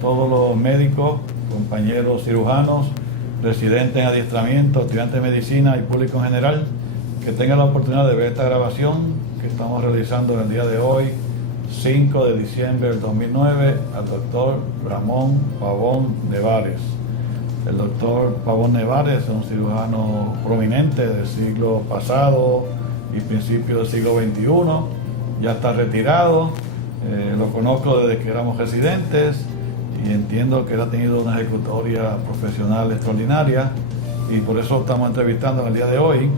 todos los médicos, compañeros cirujanos, residentes en adiestramiento, estudiantes de medicina y público en general, que tengan la oportunidad de ver esta grabación que estamos realizando en el día de hoy, 5 de diciembre del 2009, al doctor Ramón Pavón Nevares. El doctor Pavón Nevares es un cirujano prominente del siglo pasado y principios del siglo XXI, ya está retirado, lo conozco desde que éramos residentes y entiendo que él ha tenido una ejecutoria profesional extraordinaria y por eso estamos entrevistando en el día de hoy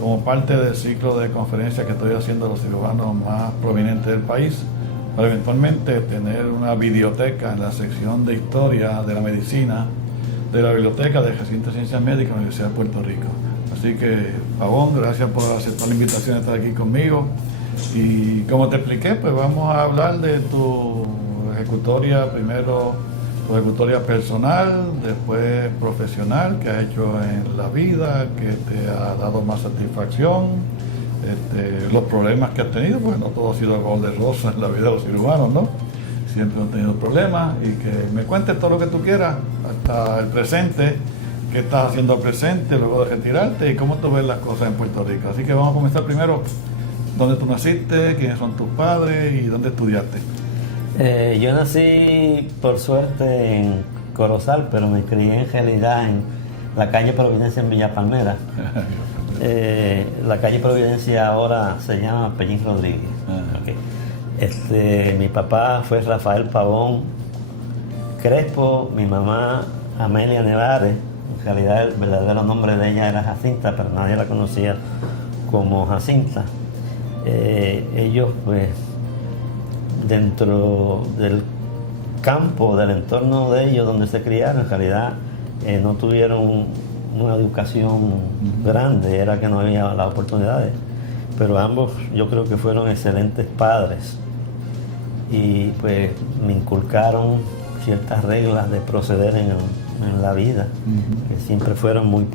como parte del ciclo de conferencias que estoy haciendo a los cirujanos más prominentes del país, para eventualmente tener una biblioteca en la sección de historia de la medicina de la Biblioteca de Recinto de Ciencias Médicas de la Universidad de Puerto Rico. Así que, Pavón, gracias por aceptar la invitación de estar aquí conmigo. Y como te expliqué, pues vamos a hablar de tu ejecutoria, primero tu ejecutoria personal, después profesional, que has hecho en la vida, que te ha dado más satisfacción, los problemas que has tenido, pues no todo ha sido color de rosa en la vida de los cirujanos, ¿no? Siempre han tenido problemas y que me cuentes todo lo que tú quieras, hasta el presente, qué estás haciendo presente luego de retirarte y cómo tú ves las cosas en Puerto Rico. Así que vamos a comenzar primero, ¿dónde tú naciste? ¿Quiénes son tus padres? ¿Y dónde estudiaste? Yo nací, por suerte, en Corozal, pero me crié en realidad en la calle Providencia en Villa Palmera. La calle Providencia ahora se llama Pellín Rodríguez. Okay. Mi papá fue Rafael Pavón Crespo, mi mamá Amelia Nevares. En realidad el verdadero nombre de ella era Jacinta, pero nadie la conocía como Jacinta. Ellos, pues, dentro del campo, del entorno de ellos donde se criaron, en realidad no tuvieron una educación grande, era que no había las oportunidades, pero ambos yo creo que fueron excelentes padres y pues me inculcaron ciertas reglas de proceder en la vida que siempre fueron muy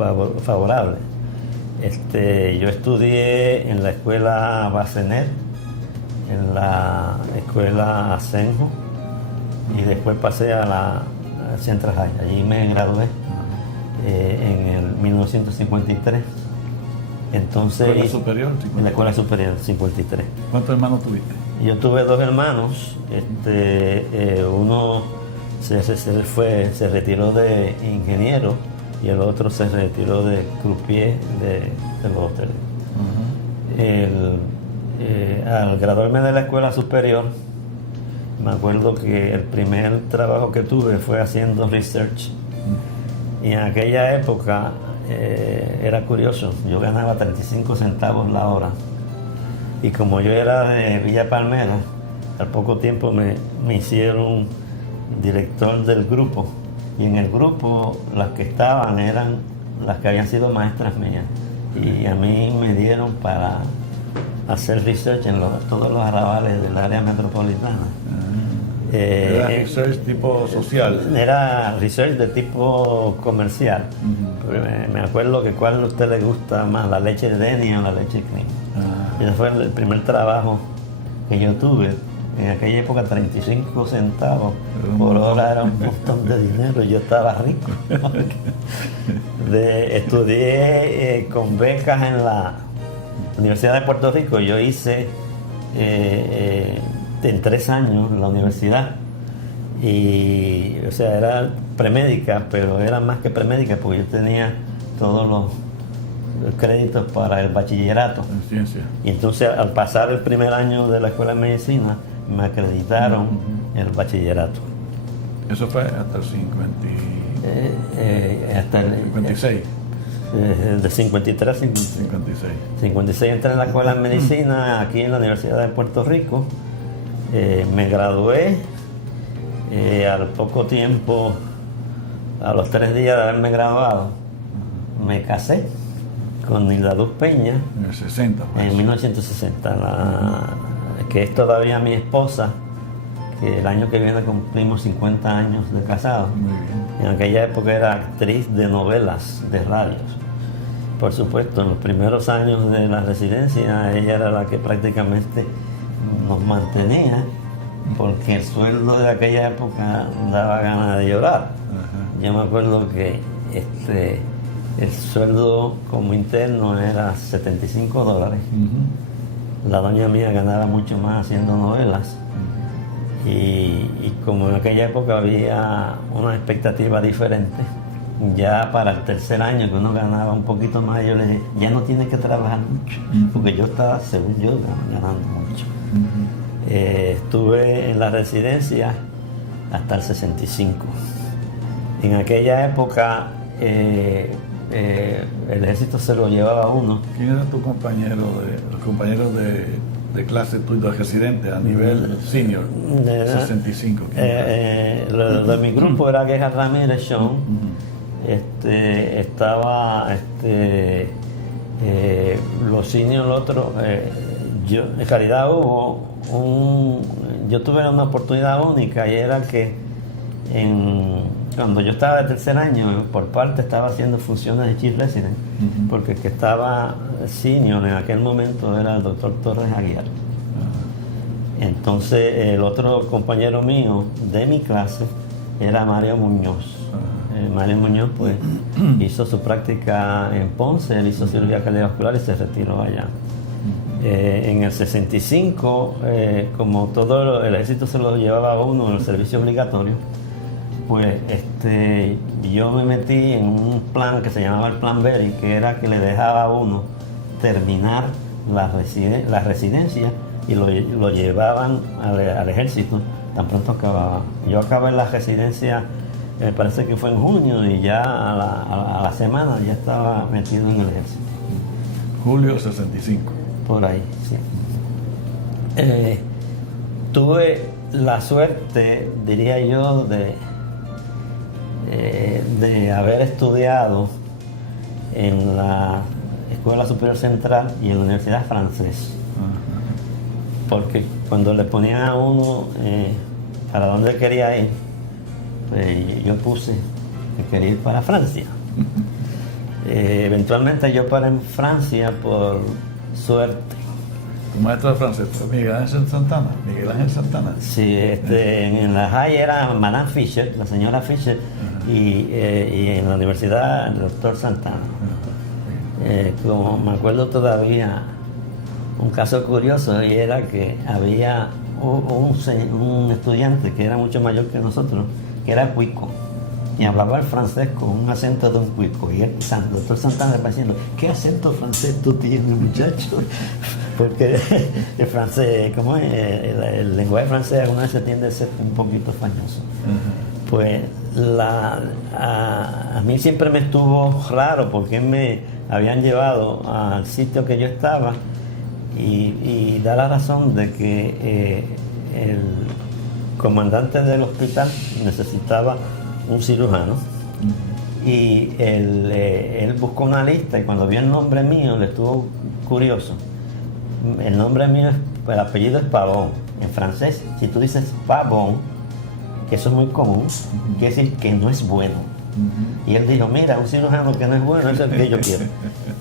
favorables. Yo estudié en la escuela Bacenet, en la escuela Asenjo y después pasé a la Central High. Allí me gradué en el 1953. Entonces, ¿Escuela superior? 53. En la escuela superior, 53. ¿Cuántos hermanos tuviste? Yo tuve dos hermanos. Uno se retiró de ingeniero y el otro se retiró de croupier de los hoteles. Al graduarme de la escuela superior, me acuerdo que el primer trabajo que tuve fue haciendo research. Y en aquella época era curioso, yo ganaba 35 centavos la hora. Y como yo era de Villa Palmera, al poco tiempo me hicieron director del grupo. Y en el grupo las que estaban eran las que habían sido maestras mías. Y a mí me dieron para hacer research en todos los arrabales del área metropolitana. ¿Era research tipo social? Era research de tipo comercial. Me acuerdo que cuál a usted le gusta más, la leche de Denia o la leche cream. Ese fue el primer trabajo que yo tuve. En aquella época 35 centavos por hora era un montón de dinero, yo estaba rico. Estudié con becas en la Universidad de Puerto Rico. Yo hice en 3 años en la universidad y, o sea, era premédica, pero era más que premédica porque yo tenía todos los créditos para el bachillerato. En ciencia. Y entonces al pasar el primer año de la escuela de medicina me acreditaron el bachillerato. Eso fue hasta el 56. De 53 a 56. 56 entré en la escuela de medicina aquí en la Universidad de Puerto Rico. Me gradué. Al poco tiempo, a los 3 días de haberme graduado, me casé con Nilda Luz Peña. En el 60. Pues. En 1960. Que es todavía mi esposa, que el año que viene cumplimos 50 años de casados. Muy bien. En aquella época era actriz de novelas de radios. Por supuesto, en los primeros años de la residencia, ella era la que prácticamente nos mantenía porque el sueldo de aquella época daba ganas de llorar. Ajá. Yo me acuerdo que el sueldo como interno era $75. Ujú. La doña mía ganaba mucho más haciendo novelas. Y como en aquella época había una expectativa diferente, ya para el tercer año que uno ganaba un poquito más, yo le dije, ya no tienes que trabajar mucho, porque yo estaba, según yo, ganando mucho. Ujú. Estuve en la residencia hasta el 65. En aquella época el ejército se lo llevaba a uno. ¿Quién era tu compañero, los compañeros de clase tuyo, de residente a nivel senior? 65. Lo de mi grupo era Quejas Ramírez, Sean. Ujú. Estaba los seniors, el otro. Yo, en realidad yo tuve una oportunidad única, y era que cuando yo estaba de tercer año, por parte estaba haciendo funciones de Chief Resident, Ujú. porque el que estaba senior en aquel momento era el doctor Torres Aguiar. Entonces el otro compañero mío de mi clase era Mario Muñoz. Mario Muñoz pues hizo su práctica en Ponce, él hizo cirugía cardiovascular y se retiró allá. En el 65, como todo el ejército se lo llevaba a uno en el servicio obligatorio, pues yo me metí en un plan que se llamaba el Plan Berry, que era que le dejaba a uno terminar la residencia y lo llevaban al ejército tan pronto acababa. Yo acabé la residencia, me parece que fue en junio, y ya a la semana ya estaba metido en el ejército. Julio 65. Por ahí, sí. Tuve la suerte, diría yo, de haber estudiado en la Escuela Superior Central y en la Universidad Francesa. Porque cuando le ponían a uno para dónde quería ir, pues yo puse que quería ir para Francia. Eventualmente yo paré en Francia por suerte. Tu maestro de francés fue Miguel Ángel Santana. Miguel Ángel Santana. Sí, en la high era Madame Fischer, la señora Fischer, y en la universidad el doctor Santana. Como me acuerdo todavía, un caso curioso, y era que había un estudiante que era mucho mayor que nosotros, que era cuico, y hablaba el francés con un acento de un cuico, y el doctor Santana le va diciendo, ¿qué acento francés tú tienes, muchacho? Porque el francés, como el lenguaje francés alguna vez se tiende a ser un poquito fañoso. Pues a mí siempre me estuvo raro porque me habían llevado al sitio que yo estaba, y da la razón de que el comandante del hospital necesitaba un cirujano, y él buscó una lista, y cuando vio el nombre mío le estuvo curioso. El nombre mío, el apellido es Pavón. En francés, si tú dices Pavón, que eso es muy común, quiere decir que no es bueno. Y él dijo, mira, un cirujano que no es bueno es el que yo quiero.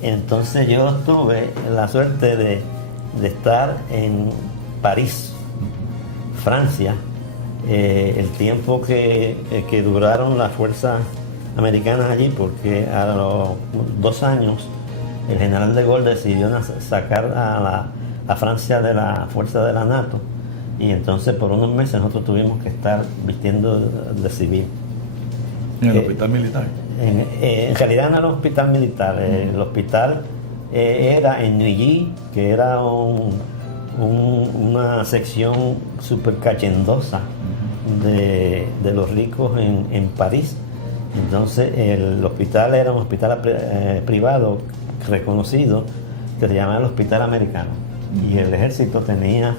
Entonces yo tuve la suerte de estar en París, Francia, el tiempo que duraron las fuerzas americanas allí, porque a los 2 años el general de Gaulle decidió sacar a Francia de la fuerza de la NATO, y entonces por unos meses nosotros tuvimos que estar vistiendo de civil. ¿En el hospital militar? En realidad no era un hospital militar, el hospital era en Neuilly, que era una sección súper cachendosa de los ricos en París. Entonces el hospital era un hospital privado reconocido, que se llamaba el Hospital Americano, y el ejército tenía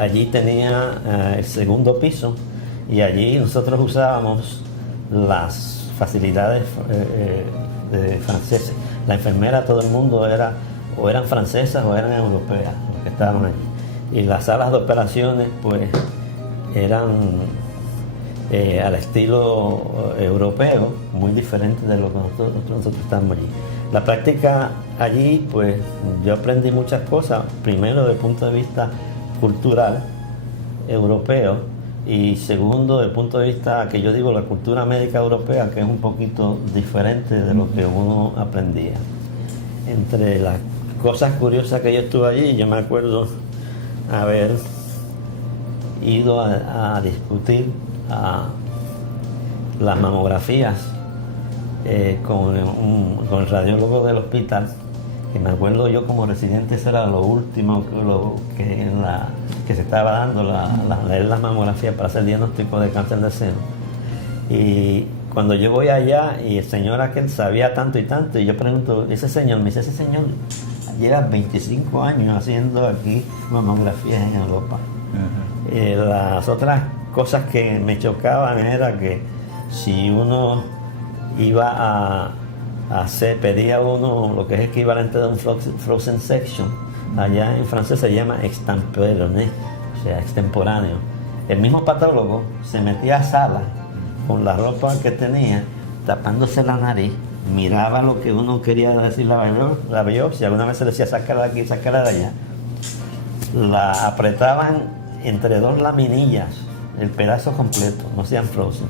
allí el segundo piso, y allí nosotros usábamos las facilidades francesas. La enfermera, todo el mundo o eran francesas o eran europeas los que estaban allí, y las salas de operaciones pues eran al estilo europeo, muy diferente de lo que nosotros estamos allí. La práctica allí, pues yo aprendí muchas cosas, primero desde el punto de vista cultural, europeo, y segundo, desde el punto de vista que yo digo, la cultura médica europea, que es un poquito diferente de lo que uno aprendía. Entre las cosas curiosas que yo estuve allí, yo me acuerdo haber ido a discutir las mamografías con el radiólogo del hospital, que me acuerdo yo como residente, eso era lo último que se estaba dando, leer las mamografías para hacer diagnóstico de cáncer de seno. Y cuando yo voy allá y el señor aquel sabía tanto y tanto, y yo pregunto, ese señor lleva 25 años haciendo aquí mamografías en Europa. Las otras cosas que me chocaban era que si uno iba a pedía uno lo que es equivalente de un frozen section, allá en francés se llama extemporané, o sea, extemporáneo. El mismo patólogo se metía a sala con la ropa que tenía, tapándose la nariz, miraba lo que uno quería decir la biopsia, alguna vez se decía sácala de aquí, sácala de allá, la apretaban entre dos laminillas, el pedazo completo, no sean frozen,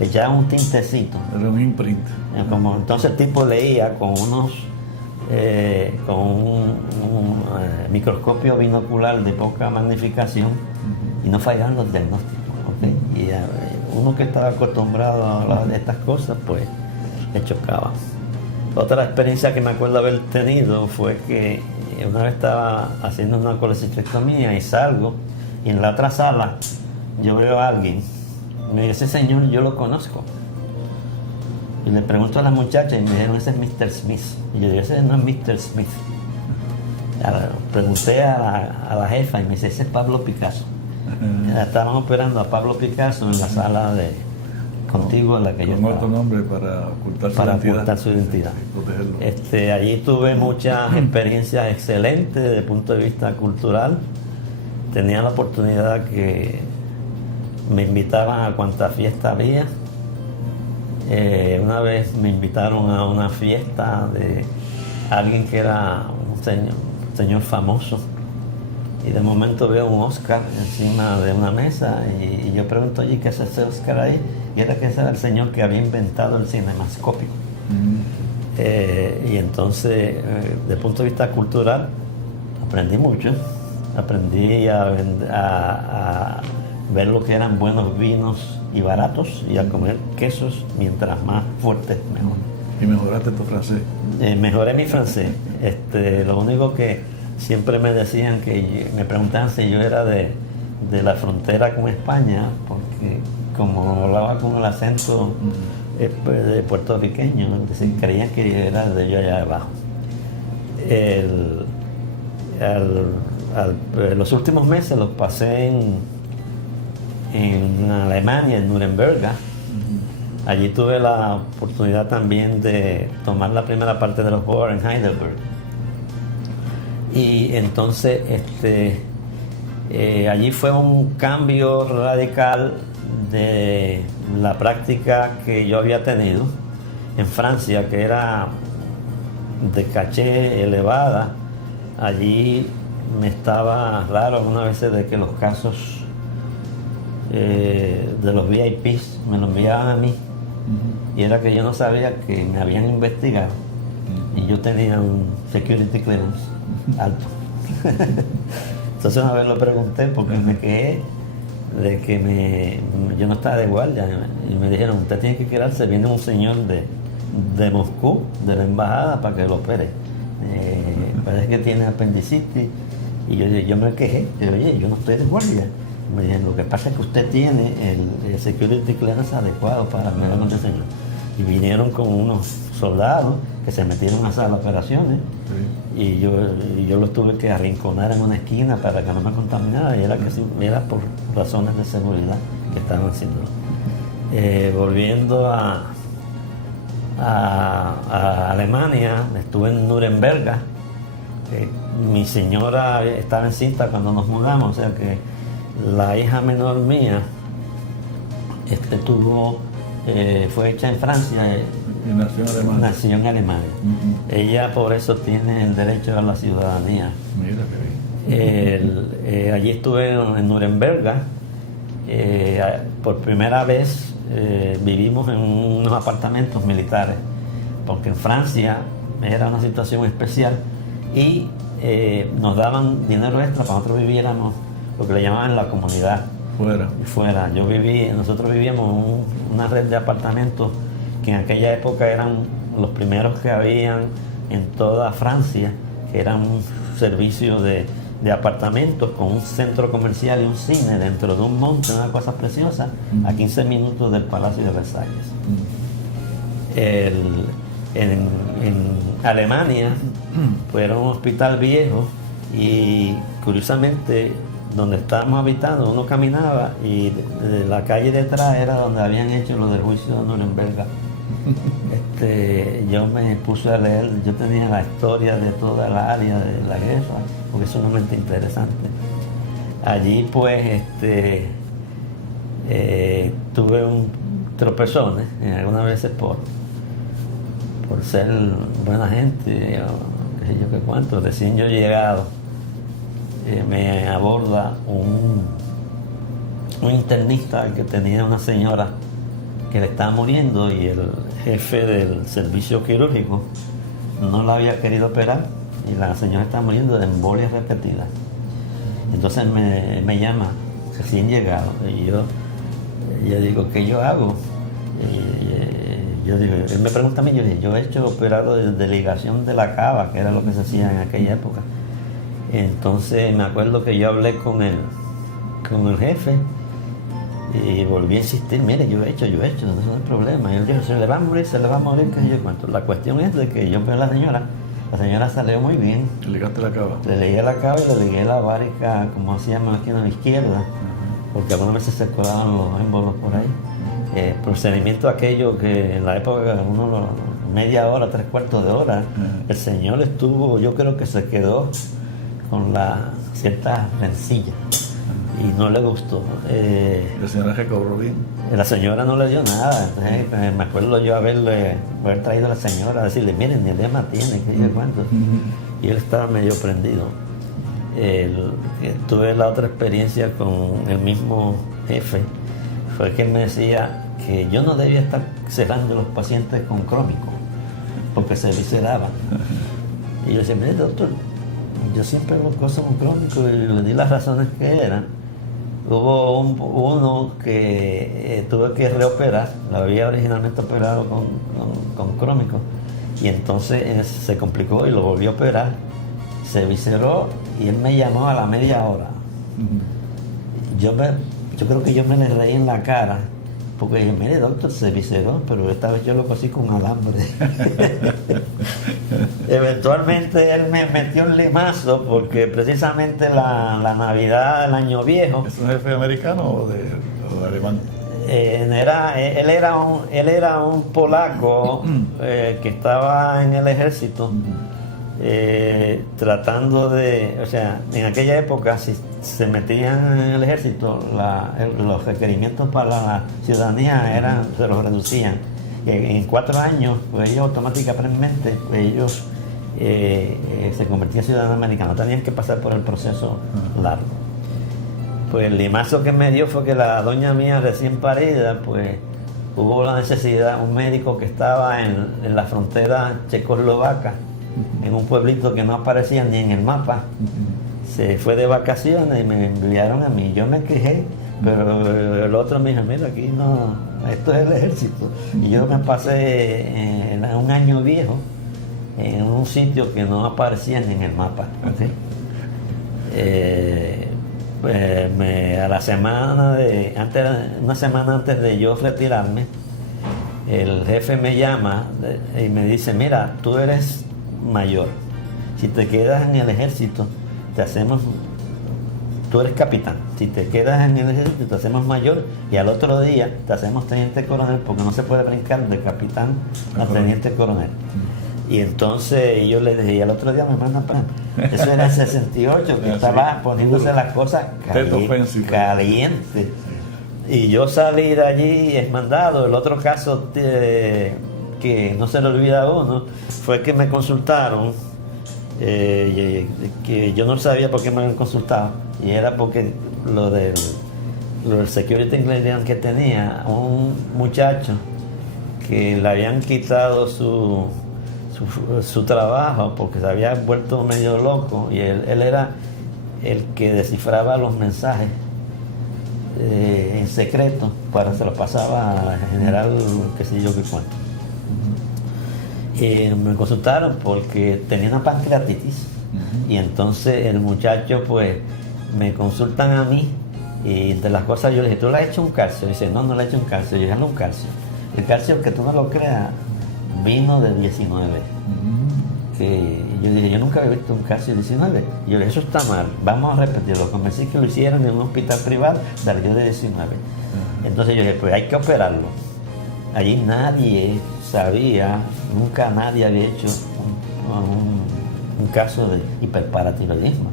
le echaban un tintecito. Era un imprint. Entonces el tipo leía con un microscopio binocular de poca magnificación y no fallaban los diagnósticos, ¿okay? Y uno que estaba acostumbrado a hablar de estas cosas, pues le chocaba. Otra experiencia que me acuerdo haber tenido fue que una vez estaba haciendo una colecistectomía y salgo, y en la otra sala yo veo a alguien, me dice, ese señor yo lo conozco. Y le pregunto a la muchacha y me dijeron, ese es Mr. Smith. Y yo digo, ese no es Mr. Smith. Pregunté a la jefa y me dice, ese es Pablo Picasso. Estaban operando a Pablo Picasso en la sala contigua en la que yo estaba. Con otro nombre para ocultar su identidad. Allí tuve muchas experiencias excelentes desde el punto de vista cultural. Tenía la oportunidad que me invitaban a cuanta fiesta había. Una vez me invitaron a una fiesta de alguien que era un señor famoso, y de momento veo un Oscar encima de una mesa y yo pregunto, oye, ¿qué es ese Oscar ahí? Y era que ese era el señor que había inventado el cinemascopio. Y entonces, desde el punto de vista cultural, aprendí mucho. Aprendí a ver lo que eran buenos vinos y baratos, y a comer quesos mientras más fuertes mejor. ¿Y mejoraste tu francés? Mejoré mi francés. Lo único que siempre me decían, me preguntaban si yo era de la frontera con España, porque como hablaba con el acento de puertorriqueño, entonces creían que yo era de yo allá abajo. Los últimos meses los pasé en Alemania, en Nuremberg. Allí tuve la oportunidad también de tomar la primera parte de los Boer en Heidelberg. Y entonces allí fue un cambio radical de la práctica que yo había tenido en Francia, que era de caché elevada. Allí me estaba raro algunas veces de que los casos de los VIPs me lo enviaban a mí, y era que yo no sabía que me habían investigado y yo tenía un security clearance alto. Entonces una vez lo pregunté porque me quejé de que yo no estaba de guardia, y me dijeron, usted tiene que quedarse, viene un señor de Moscú, de la embajada, para que lo opere. Parece que tiene apendicitis. Y yo me quejé, oye, yo no estoy de guardia. Me dijeron, lo que pasa es que usted tiene el security clearance adecuado para mirar con ese señor. Y vinieron con unos soldados que se metieron a hacer las operaciones, y yo los tuve que arrinconar en una esquina para que no me contaminara, y era por razones de seguridad que estaban haciendo. Volviendo a Alemania, estuve en Nuremberg. Mi señora estaba encinta cuando nos mudamos, o sea que la hija menor mía fue hecha en Francia y nació en Alemania. Nació en Alemania. Ella por eso tiene el derecho a la ciudadanía. Mira Allí estuve en Nuremberg. Por primera vez vivimos en unos apartamentos militares, porque en Francia era una situación especial y nos daban dinero extra para nosotros viviéramos lo que le llamaban la comunidad. Fuera. Nosotros vivíamos en una red de apartamentos que en aquella época eran los primeros que habían en toda Francia, que eran un servicio de apartamentos con un centro comercial y un cine dentro de un monte, una cosa preciosa, a 15 minutos del Palacio de Versalles. En Alemania pues era un hospital viejo y curiosamente donde estábamos habitando uno caminaba y de la calle detrás era donde habían hecho lo del juicio de Nuremberg. Yo me puse a leer, yo tenía la historia de toda la área de la guerra, porque es sumamente interesante. Allí pues tuve un tropezones algunas veces por ser buena gente, o qué sé yo qué cuánto. Recién yo llegado, me aborda un internista que tenía una señora que le estaba muriendo y el jefe del servicio quirúrgico no la había querido operar y la señora estaba muriendo de embolias repetidas. Entonces me llama recién llegado y yo digo, ¿qué yo hago? Yo digo, él me pregunta a mí, yo he hecho operado de ligación de la cava, que era lo que se hacía en aquella época. Entonces me acuerdo que yo hablé con el jefe y volví a insistir, mire, yo he hecho, no es problema. Y él dijo, se le va a morir, qué sé yo cuánto. La cuestión es de que yo veo a la señora salió muy bien. ¿Le ligaste la cava? Le ligué la cava y le ligué la várica, como hacíamos aquí en la izquierda, porque algunas veces se colaban los émbolos por ahí. Procedimiento aquello que en la época media hora, 3/4 de hora, el señor estuvo, yo creo que se quedó con la cierta rencilla y no le gustó. ¿La señora recobró bien? La señora no le dio nada. Entonces, me acuerdo yo haber traído a la señora a decirle, miren, ni edema tiene, que yo cuánto. Y él estaba medio prendido. Tuve la otra experiencia con el mismo jefe, fue que él me decía que yo no debía estar cerrando los pacientes con crómico, porque se visceraban. Y yo decía, mire doctor, yo siempre hago cosas con crómico, y le di las razones que eran. Hubo uno que tuve que reoperar, lo había originalmente operado con crómico, y entonces se complicó y lo volvió a operar, se visceró y él me llamó a la media hora. Yo creo que yo me le reí en la cara, porque dije, mire doctor, se visceró, pero esta vez yo lo cosí con alambre. Eventualmente él me metió un limazo, porque precisamente la Navidad del año viejo... ¿Es un jefe americano o de alemán? Él era un polaco que estaba en el ejército, tratando de, o sea, en aquella época si se metían en el ejército, los requerimientos para la ciudadanía se los reducían. En 4 años, pues ellos automáticamente se convertían en ciudadanos americanos, tenían que pasar por el proceso largo. Pues el limazo que me dio fue que la doña mía recién parida, pues hubo la necesidad, un médico que estaba en la frontera checoslovaca, en un pueblito que no aparecía ni en el mapa, se fue de vacaciones y me enviaron a mí. Yo me quejé, pero el otro me dijo, mira, aquí no, esto es el ejército. Y yo me pasé en un año viejo en un sitio que no aparecía ni en el mapa. ¿Sí? Pues a la semana una semana antes de yo retirarme, el jefe me llama y me dice, mira, tú eres mayor, si te quedas en el ejército tú eres capitán, si te quedas en el ejército te hacemos mayor y al otro día te hacemos teniente coronel, porque no se puede brincar de capitán a teniente coronel. Y entonces yo le dije, y al otro día me mandan para... Eso era el 68, que estaba poniéndose las cosas calientes. Y yo salí de allí esmandado. El otro caso que no se le olvida a uno fue que me consultaron que yo no sabía por qué me habían consultado, y era porque lo del security clearance que tenía un muchacho que le habían quitado su trabajo porque se había vuelto medio loco, y él era el que descifraba los mensajes en secreto, se los pasaba al general, qué sé yo qué cuento. Me consultaron porque tenía una pancreatitis, y entonces el muchacho pues me consultan a mí, y entre las cosas yo le dije, ¿tú le has hecho un calcio? Y dice, no le he hecho un calcio. Yo dije, no, un calcio. El calcio, que tú no lo creas, vino de 19. Que yo dije, yo nunca había visto un calcio de 19. Y yo le dije, eso está mal, vamos a repetirlo. Convencí que lo hicieran en un hospital privado, salió de 19. Entonces yo dije, pues hay que operarlo. Allí nadie sabía, nunca nadie había hecho un caso de hiperparatiroidismo.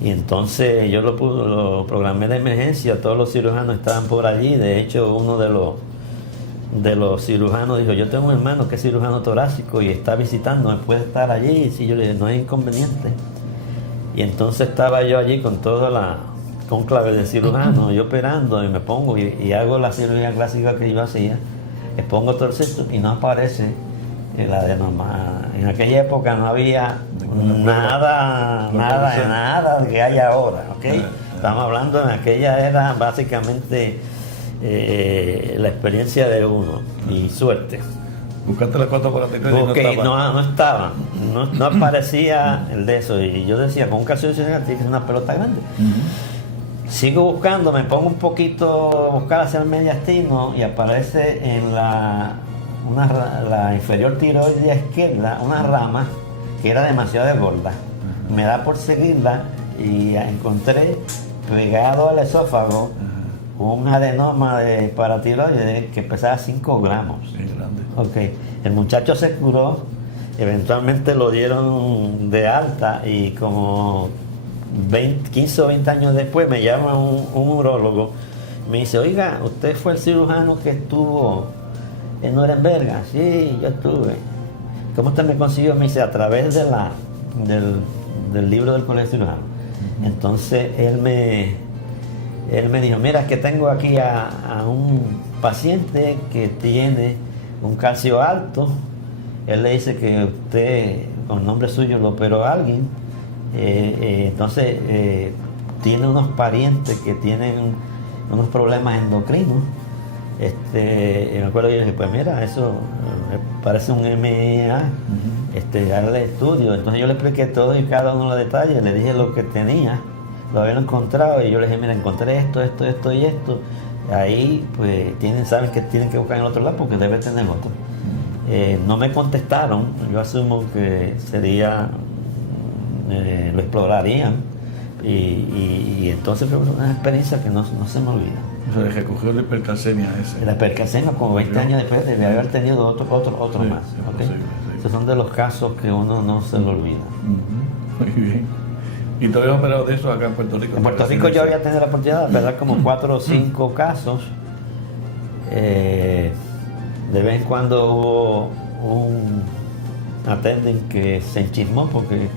Y entonces yo lo programé de emergencia, todos los cirujanos estaban por allí. De hecho, uno de los cirujanos dijo, yo tengo un hermano que es cirujano torácico y está visitando, ¿me puede estar allí? Y sí, yo le dije, no es inconveniente. Y entonces estaba yo allí con toda la cónclave de cirujanos, yo operando, y me pongo y hago la cirugía clásica que yo hacía, expongo todo el cesto y no aparece el adenoma. En aquella época no había nada que hay ahora, ¿ok? Estamos hablando, en aquella era básicamente la experiencia de uno y suerte. ¿Buscaste las 443 y no estaban? No aparecía el de eso, y yo decía, con un calcio adicional tiene que ser una pelota grande. Sigo buscando, me pongo un poquito a buscar hacia el mediastino, y aparece en la inferior tiroidea izquierda una rama que era demasiado gorda. Me da por seguirla y encontré pegado al esófago un adenoma de paratiroides que pesaba 5 gramos. Okay. El muchacho se curó, eventualmente lo dieron de alta, y como 15 o 20 años después me llama un urólogo, me dice, oiga, ¿usted fue el cirujano que estuvo en Nuremberg? Sí, yo estuve. ¿Cómo usted me consiguió? Me dice, a través de del libro del colegio cirujano. Entonces él me dijo, mira, que tengo aquí a un paciente que tiene un calcio alto. Él le dice que usted, con nombre suyo, lo operó a alguien. Entonces tiene unos parientes que tienen unos problemas endocrinos. Me acuerdo que yo dije, pues mira, eso parece un MEA, darle estudio. Entonces yo le expliqué todo y cada uno de los detalles, le dije lo que tenía, lo habían encontrado, y yo le dije, mira, encontré esto y esto. Ahí pues saben que tienen que buscar en el otro lado porque debe tener otro. No me contestaron, yo asumo que sería, lo explorarían, y entonces fue una experiencia que no se me olvida. O sea, que cogió la hipercalcemia ese. La hipercalcemia, como 20 años después, debe haber tenido otro sí, más. Sí, ¿Okay? Sí. Estos son de los casos que uno no se lo olvida. Muy bien. ¿Y tú habías operado de eso acá en Puerto Rico? En Puerto Rico yo había tenido la oportunidad de operar como 4 o 5 casos. De vez en cuando hubo un attending que se enchismó porque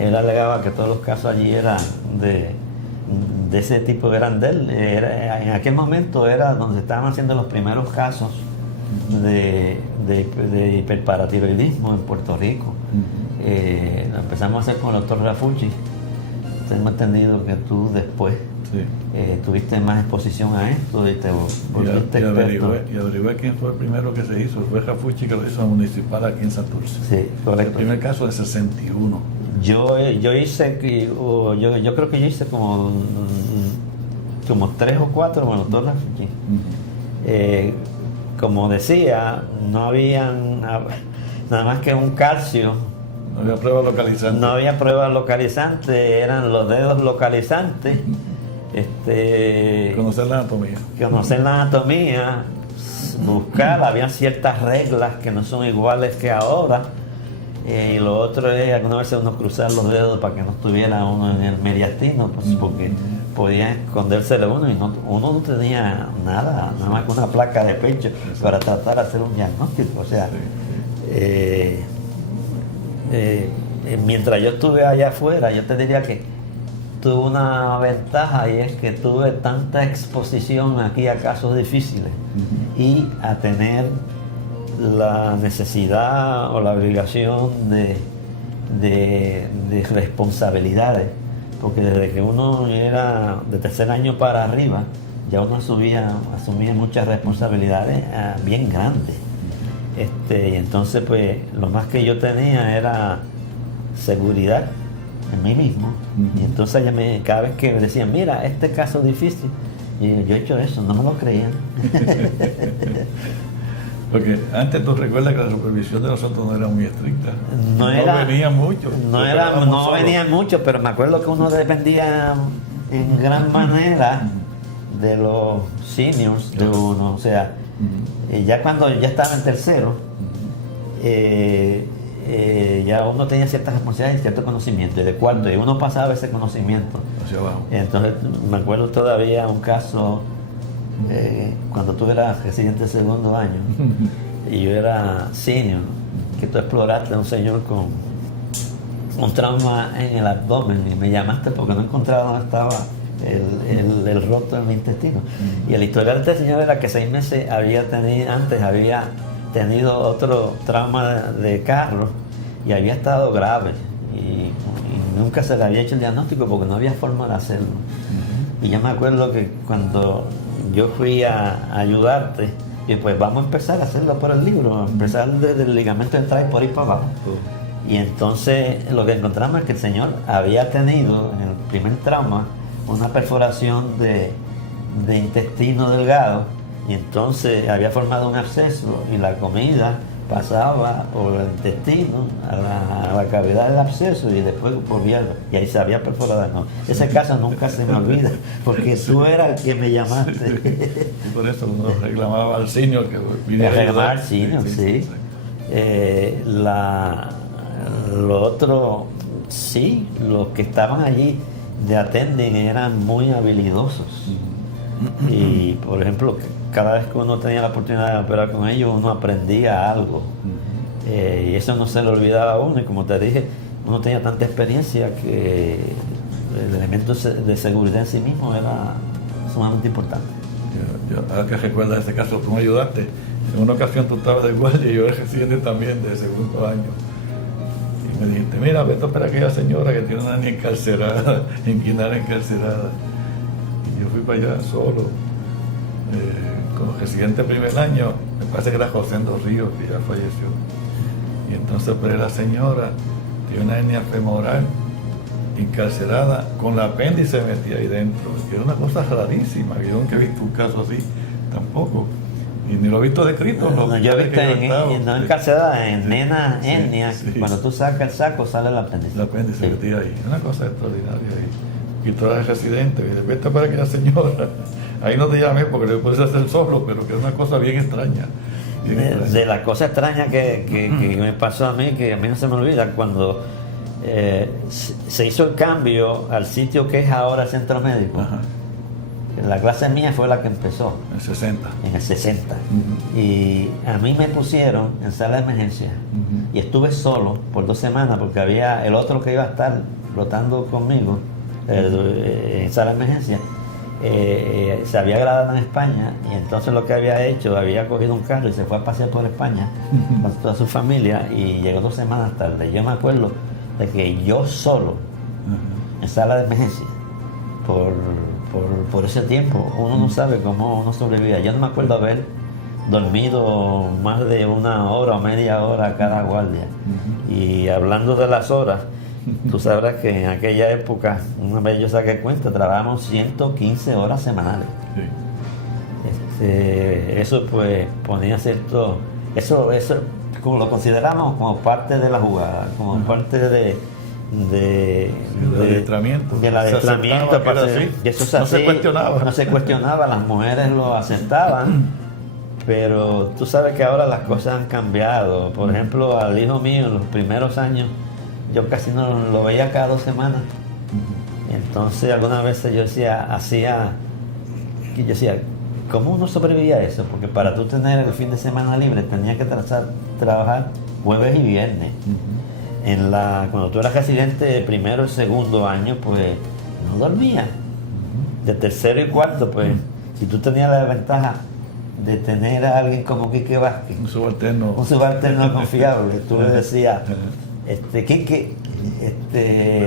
él alegaba que todos los casos allí eran de ese tipo, eran de él. En aquel momento era donde estaban haciendo los primeros casos de hiperparatiroidismo en Puerto Rico. Lo empezamos a hacer con el doctor Rafucci. Tengo entendido que tú después tuviste más exposición a esto y te volviste experto. Y averigué quién fue el primero que se hizo. Fue Rafucci, que lo hizo municipal aquí en Santurce. Sí, correcto. El primer caso de 61. Yo hice, yo creo que yo hice como 3 o 4 con el doctor Rafucci. Como decía, no habían nada más que un calcio. No había pruebas localizantes. No había pruebas localizantes, eran los dedos localizantes. Conocer la anatomía. Conocer la anatomía, buscar, había ciertas reglas que no son iguales que ahora. Y lo otro es, algunas veces uno cruzar los dedos para que no estuviera uno en el mediastino, pues, porque podía escondérsele uno y uno no tenía nada más que una placa de pecho para tratar de hacer un diagnóstico. O sea, mientras yo estuve allá afuera, yo te diría que tuve una ventaja, y es que tuve tanta exposición aquí a casos difíciles y a tener la necesidad o la obligación de responsabilidades, porque desde que uno era de tercer año para arriba, ya uno asumía muchas responsabilidades bien grandes. Y entonces pues lo más que yo tenía era seguridad en mí mismo. Y entonces cada vez que me decían, mira, este caso es difícil, y yo he hecho eso, no me lo creían. Porque antes tú recuerdas que la supervisión de nosotros no era muy estricta. No venían mucho. No venían mucho, pero me acuerdo que uno dependía en gran manera de los seniors de uno. O sea, ya cuando ya estaba en tercero, ya uno tenía ciertas responsabilidades y cierto conocimiento. Y de cuarto, y uno pasaba ese conocimiento hacia abajo. Entonces, me acuerdo todavía un caso cuando tú eras residente de segundo año y yo era senior, que tú exploraste a un señor con un trauma en el abdomen y me llamaste porque no encontraba dónde estaba el roto en mi intestino. Y el historial de este señor era que 6 meses antes había tenido otro trauma de carro y había estado grave y nunca se le había hecho el diagnóstico porque no había forma de hacerlo. Y yo me acuerdo que cuando yo fui a ayudarte, y pues vamos a empezar a hacerlo por el libro, empezar desde el ligamento de Strype por ahí para abajo. Y entonces lo que encontramos es que el señor había tenido en el primer trauma una perforación de intestino delgado, y entonces había formado un absceso y la comida pasaba por el intestino a la cavidad del absceso y después volvía y ahí se había perforado. No, ese caso nunca se me olvida porque tú eras el que me llamaste. Y por eso uno reclamaba al senior que viniera a reclamar al senior, sí. Lo otro, sí, los que estaban allí de attending eran muy habilidosos. Y por ejemplo, cada vez que uno tenía la oportunidad de operar con ellos, uno aprendía algo. Y eso no se le olvidaba a uno. Y como te dije, uno tenía tanta experiencia que el elemento de seguridad en sí mismo era sumamente importante. Ahora que recuerdas ese caso, tú me ayudaste. En una ocasión tú estabas de guardia y yo era residente también de segundo año. Y me dijiste, mira, vete para aquella señora que tiene una niña encarcelada, inquinada encarcelada. Y yo fui para allá solo. Como residente primer año, me parece que era José Ríos, que ya falleció. Y entonces pues la señora tiene una hernia femoral encarcelada con la apéndice metida ahí dentro, que era una cosa rarísima, que yo nunca he visto un caso así tampoco, y ni lo he visto descrito. No, yo he visto no encarcelada, en nena hernia, cuando tú sacas el saco sale el apéndice. La apéndice metida ahí, una cosa extraordinaria ahí. Y tú eres residente, y de repente para aquella señora. Ahí no te llamé porque lo puedes hacer solo, pero que es una cosa bien extraña. De la cosa extraña que me pasó a mí, que a mí no se me olvida, cuando se hizo el cambio al sitio que es ahora el centro médico. Ajá. La clase mía fue la que empezó. En el 60. En el 60. Y a mí me pusieron en sala de emergencia. Y estuve solo por 2 semanas porque había el otro que iba a estar flotando conmigo en sala de emergencia. Se había graduado en España y entonces lo que había hecho, había cogido un carro y se fue a pasear por España con toda su familia y llegó 2 semanas tarde. Yo me acuerdo de que yo solo en sala de emergencia por ese tiempo, uno no sabe cómo uno sobrevivía. Yo no me acuerdo haber dormido más de 1 hora o media hora cada guardia. Y hablando de las horas, tú sabrás que en aquella época, una vez yo saqué cuenta, trabajamos 115 horas semanales. Sí. Eso pues ponía cierto... Eso como lo consideramos como parte de la jugada, como parte del adiestramiento. Del adiestramiento. Y eso es así, no se cuestionaba. No se cuestionaba, las mujeres lo aceptaban. Pero tú sabes que ahora las cosas han cambiado. Por ejemplo, al hijo mío en los primeros años, yo casi no lo veía cada 2 semanas. Entonces algunas veces yo decía, ¿cómo uno sobrevivía a eso? Porque para tú tener el fin de semana libre tenía que trabajar jueves y viernes. cuando tú eras residente primero y segundo año, pues no dormías. De tercero y cuarto, pues, si tú tenías la ventaja de tener a alguien como Quique Vázquez, Un subalterno. un subalterno confiable, tú le decías, Quique,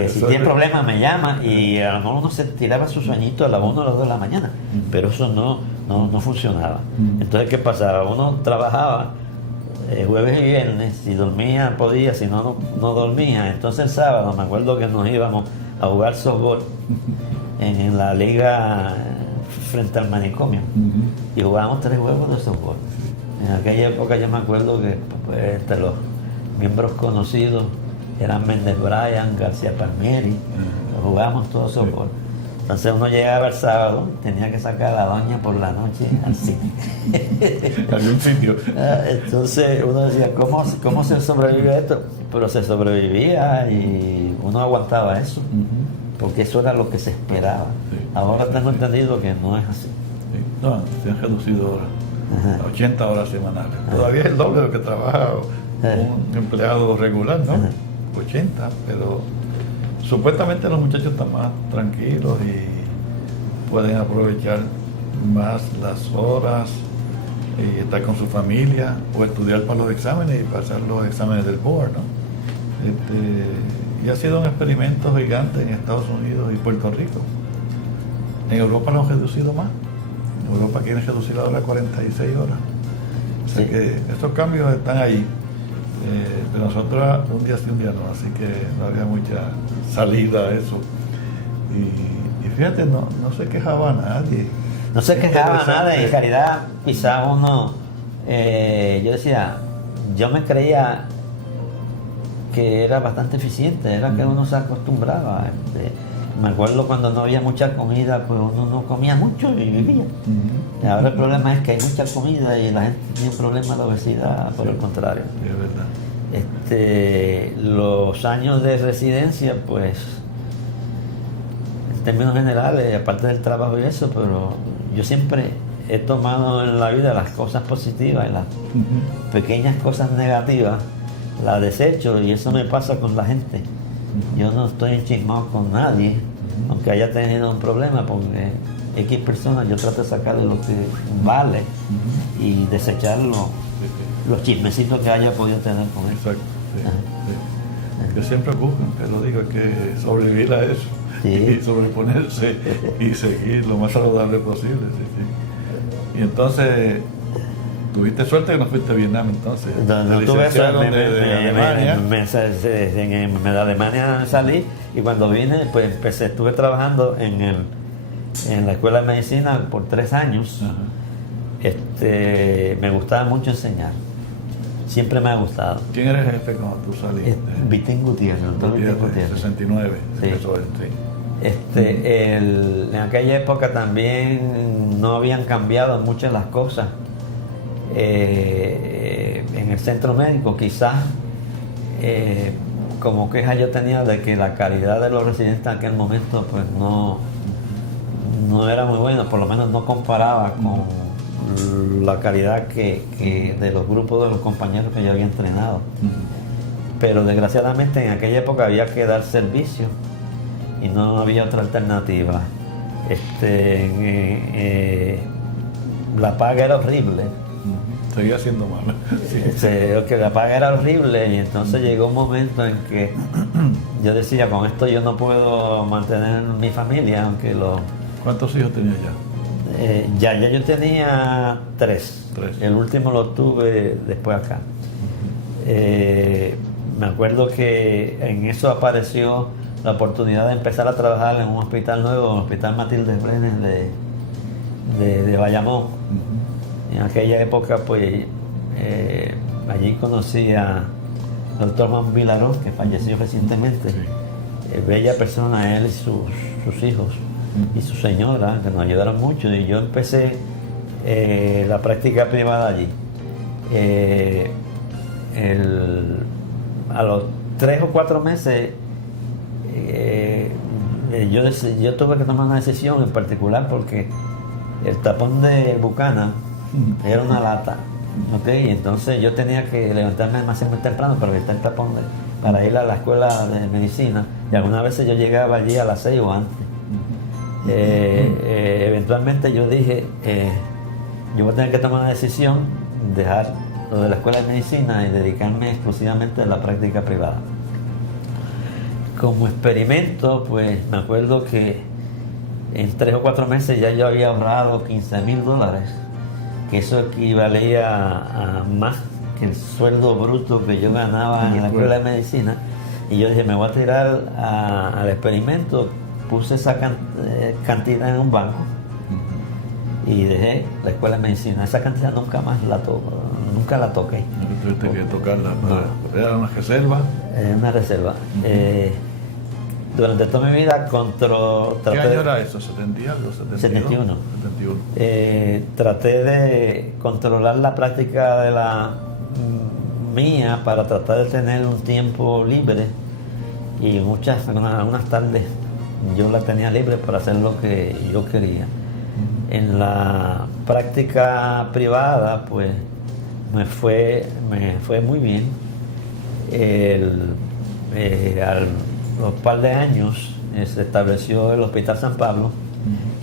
si tiene problemas me llama, y a lo mejor uno se tiraba su sueñito a las 1 o las 2 de la mañana, pero eso no funcionaba. Entonces, ¿qué pasaba? Uno trabajaba jueves y viernes, si dormía podía, si no dormía. Entonces el sábado me acuerdo que nos íbamos a jugar softball en la liga frente al manicomio, y jugábamos 3 juegos de softball. En aquella época yo me acuerdo que pues, entre los miembros conocidos eran Méndez Bryan, García Palmieri, jugábamos todos softball. Entonces uno llegaba el sábado, tenía que sacar a la doña por la noche al cine. Algún sitio. Entonces uno decía, ¿cómo se sobrevive a esto? Pero se sobrevivía y uno aguantaba eso, porque eso era lo que se esperaba. Sí. Ahora tengo entendido que no es así. Sí. No, se han reducido horas, 80 horas semanales. Todavía es el doble de lo que trabaja un empleado regular, ¿no? 80, pero supuestamente los muchachos están más tranquilos y pueden aprovechar más las horas y estar con su familia o estudiar para los exámenes y pasar los exámenes del board, ¿no? Y ha sido un experimento gigante en Estados Unidos y Puerto Rico. En Europa lo han reducido más. En Europa quieren reducir la hora a 46 horas. O sea que estos cambios están ahí. De nosotros un día sí, un día no, así que no había mucha salida a eso. Y fíjate, no se quejaba nadie. No se quejaba nada, y en realidad quizás uno, yo decía, yo me creía que era bastante eficiente, era que uno se acostumbraba. Me acuerdo cuando no había mucha comida, pues uno no comía mucho y vivía. Y ahora el problema es que hay mucha comida y la gente tiene un problema de obesidad, por el contrario. Sí, es verdad. Los años de residencia, pues, en términos generales, aparte del trabajo y eso, pero yo siempre he tomado en la vida las cosas positivas y las pequeñas cosas negativas, las desecho, y eso me pasa con la gente. Yo no estoy enchismado con nadie, aunque haya tenido un problema, porque X personas yo trato de sacarle lo que vale y desechar los chismecitos que haya podido tener con él. Exacto. Sí. Yo siempre busco, te lo digo, es que sobrevivir a eso y sobreponerse y seguir lo más saludable posible. Sí. Y entonces, tuviste suerte que no fuiste a Vietnam entonces. No tuve suerte, de Alemania. De Alemania salí, y cuando vine, pues estuve trabajando en la escuela de medicina por 3 años. Me gustaba mucho enseñar. Siempre me ha gustado. ¿Quién era el jefe cuando tú saliste? Vitín Gutiérrez, el doctor Vitín Gutiérrez. 69, sí. Empezó él, sí. En aquella época también no habían cambiado muchas las cosas en el centro médico. Quizás como queja yo tenía de que la calidad de los residentes en aquel momento pues no era muy buena, por lo menos no comparaba con la calidad que de los grupos de los compañeros que yo había entrenado. Pero desgraciadamente en aquella época había que dar servicio y no había otra alternativa. La paga era horrible. Seguía siendo mala. Que la paga era horrible, y entonces llegó un momento en que yo decía, con esto yo no puedo mantener mi familia, aunque ¿Cuántos hijos tenía ya? Ya yo tenía 3. El último lo tuve después acá. Me acuerdo que en eso apareció la oportunidad de empezar a trabajar en un hospital nuevo, el Hospital Matilde Brenes de Bayamón. En aquella época, pues, allí conocí al doctor Juan Vilaró, que falleció recientemente. Bella persona, él y sus hijos y su señora, que nos ayudaron mucho, y yo empecé la práctica privada allí. A los 3 o 4 meses yo tuve que tomar una decisión en particular, porque el tapón de Buchanan era una lata Ok, entonces yo tenía que levantarme demasiado muy temprano para evitar el tapón para ir a la escuela de medicina, y algunas veces yo llegaba allí a las 6 o antes. Eventualmente yo dije, yo voy a tener que tomar una decisión, dejar lo de la escuela de medicina y dedicarme exclusivamente a la práctica privada. Como experimento, pues me acuerdo que en 3 o 4 meses ya yo había ahorrado $15,000, que eso equivalía a más que el sueldo bruto que yo ganaba en la escuela de medicina. Y yo dije, me voy a tirar al experimento. Puse esa cantidad en un banco y dejé la escuela de medicina. Esa cantidad nunca más nunca la toqué. No tuviste que tocarla, era una reserva. Una reserva. Durante toda mi vida ¿Qué año era eso? ¿70 algo? 71. Traté de controlar la práctica de la mía para tratar de tener un tiempo libre, y unas tardes yo la tenía libre para hacer lo que yo quería. En la práctica privada, pues me fue muy bien. A los par de años se estableció el Hospital San Pablo.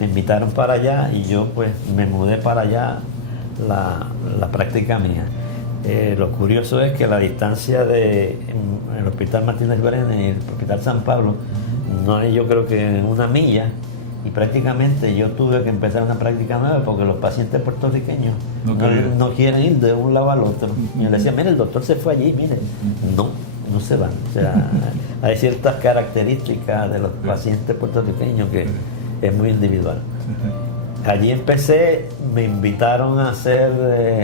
Me invitaron para allá y yo pues me mudé para allá, la práctica mía. Lo curioso es que la distancia de el Hospital Martínez Berena y el Hospital San Pablo no hay, yo creo que 1 milla, y prácticamente yo tuve que empezar una práctica nueva porque los pacientes puertorriqueños no quieren ir de un lado al otro. Y yo le decía, mire, el doctor se fue allí, mire, no se van. O sea, hay ciertas características de los pacientes puertorriqueños que es muy individual. Allí empecé, me invitaron a ser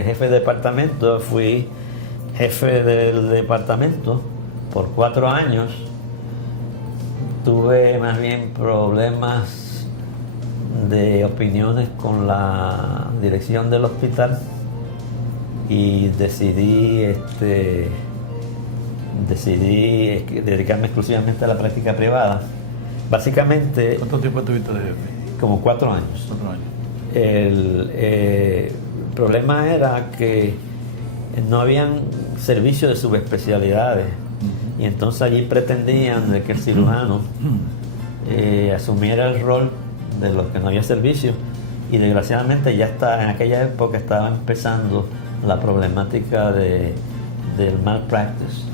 jefe de departamento, fui jefe del departamento por 4 años. Tuve más bien problemas de opiniones con la dirección del hospital y decidí dedicarme exclusivamente a la práctica privada. Básicamente... ¿Cuánto tiempo estuviste de jefe? Como 4 años. 4 años. El problema era que no habían servicios de subespecialidades, y entonces allí pretendían de que el cirujano asumiera el rol de los que no había servicio, y desgraciadamente en aquella época estaba empezando la problemática del malpractice.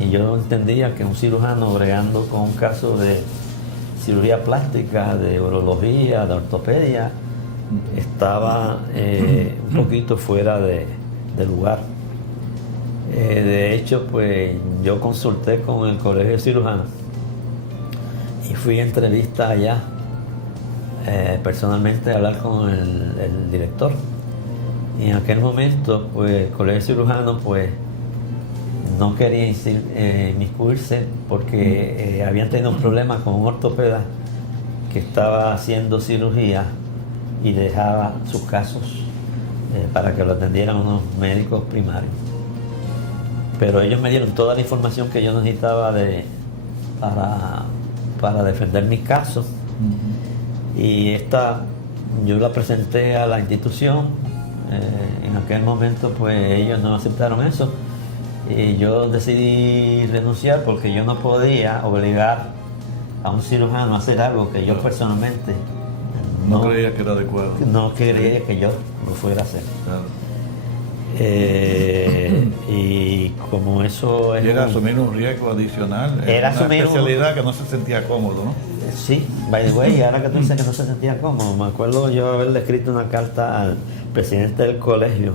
Y yo entendía que un cirujano bregando con un caso de cirugía plástica, de urología, de ortopedia, estaba un poquito fuera de lugar. De hecho, pues yo consulté con el colegio de cirujanos y fui a entrevista allá, personalmente a hablar con el director. Y en aquel momento, pues el colegio de cirujanos, pues no quería inmiscuirse porque habían tenido un problema con un ortopeda que estaba haciendo cirugía y dejaba sus casos para que lo atendieran unos médicos primarios. Pero ellos me dieron toda la información que yo necesitaba para defender mi caso. Y yo la presenté a la institución. En aquel momento pues ellos no aceptaron eso. Y yo decidí renunciar porque yo no podía obligar a un cirujano a hacer algo que yo personalmente no creía que era adecuado. No creía que yo lo fuera a hacer. Claro. Y como eso es... Y era asumir un riesgo adicional. Era una asumir especialidad que no se sentía cómodo, ¿no? Sí, by the way, ahora que tú dices que no se sentía cómodo, me acuerdo yo haberle escrito una carta al presidente del colegio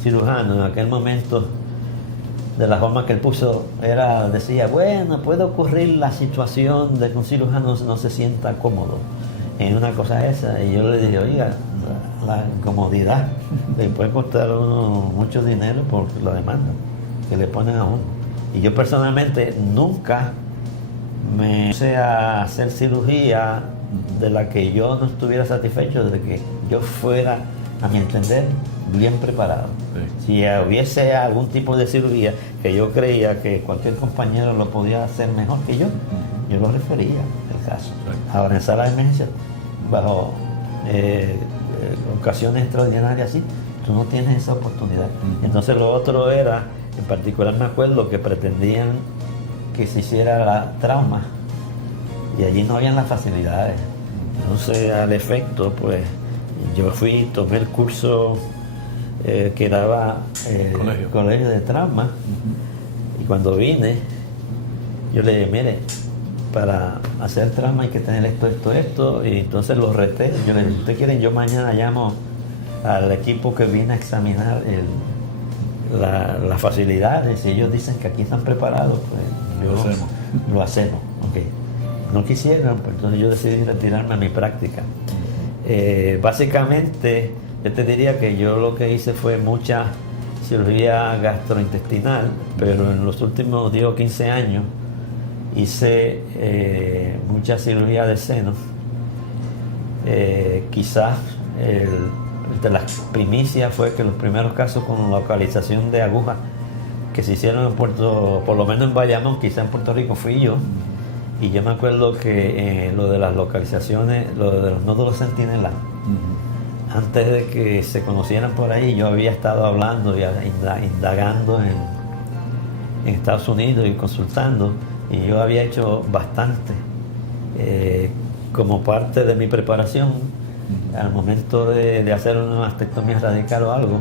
cirujano en aquel momento. De la forma que él puso, decía, bueno, puede ocurrir la situación de que un cirujano no se sienta cómodo en una cosa esa. Y yo le dije, oiga, la incomodidad le puede costar a uno mucho dinero por la demanda que le ponen a uno. Y yo personalmente nunca me puse a hacer cirugía de la que yo no estuviera satisfecho, de que yo fuera, a mi entender, bien preparado. Sí. Si hubiese algún tipo de cirugía que yo creía que cualquier compañero lo podía hacer mejor que yo lo refería al caso. Sí. Ahora en sala de emergencia, bajo ocasiones extraordinarias así, tú no tienes esa oportunidad. Entonces lo otro era, en particular me acuerdo que pretendían que se hiciera la trauma y allí no habían las facilidades. Entonces al efecto, pues yo fui, tomé el curso que daba el colegio de trauma y cuando vine, yo le dije, mire, para hacer trauma hay que tener esto, y entonces lo reté. Yo le dije, si ¿usted quiere? Yo mañana llamo al equipo que viene a examinar las facilidades, y ellos dicen que aquí están preparados, pues lo hacemos. Okay. No quisieron, pues entonces yo decidí retirarme a mi práctica. Básicamente, yo te diría que yo lo que hice fue mucha cirugía gastrointestinal, pero en los últimos 10 o 15 años hice mucha cirugía de seno. Quizás de las primicias fue que los primeros casos con localización de aguja que se hicieron en por lo menos en Bayamón, quizás en Puerto Rico, fui yo. Y yo me acuerdo que lo de las localizaciones, lo de los nódulos centinela, antes de que se conocieran por ahí, yo había estado hablando y indagando en Estados Unidos y consultando, y yo había hecho bastante como parte de mi preparación al momento de hacer una mastectomía radical o algo.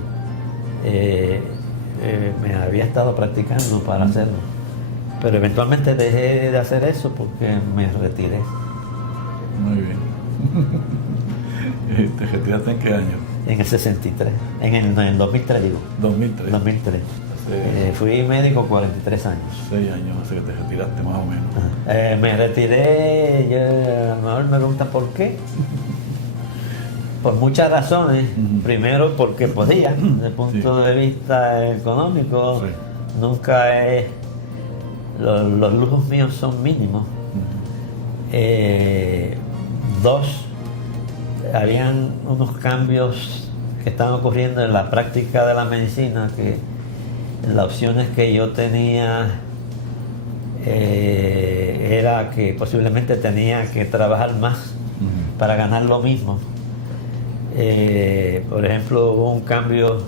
Me había estado practicando para hacerlo, pero eventualmente dejé de hacer eso porque me retiré. Muy bien. ¿Te retiraste en qué año? En el 63, en el 2003 digo. 2003. 2003. Fui médico 43 años. 6 años hace que te retiraste más o menos. Me retiré, a lo mejor me preguntan por qué. Por muchas razones. Primero porque podía, desde el punto de vista económico, nunca los lujos míos son mínimos. Dos, habían unos cambios que estaban ocurriendo en la práctica de la medicina, que las opciones que yo tenía era que posiblemente tenía que trabajar más para ganar lo mismo. Por ejemplo, hubo un cambio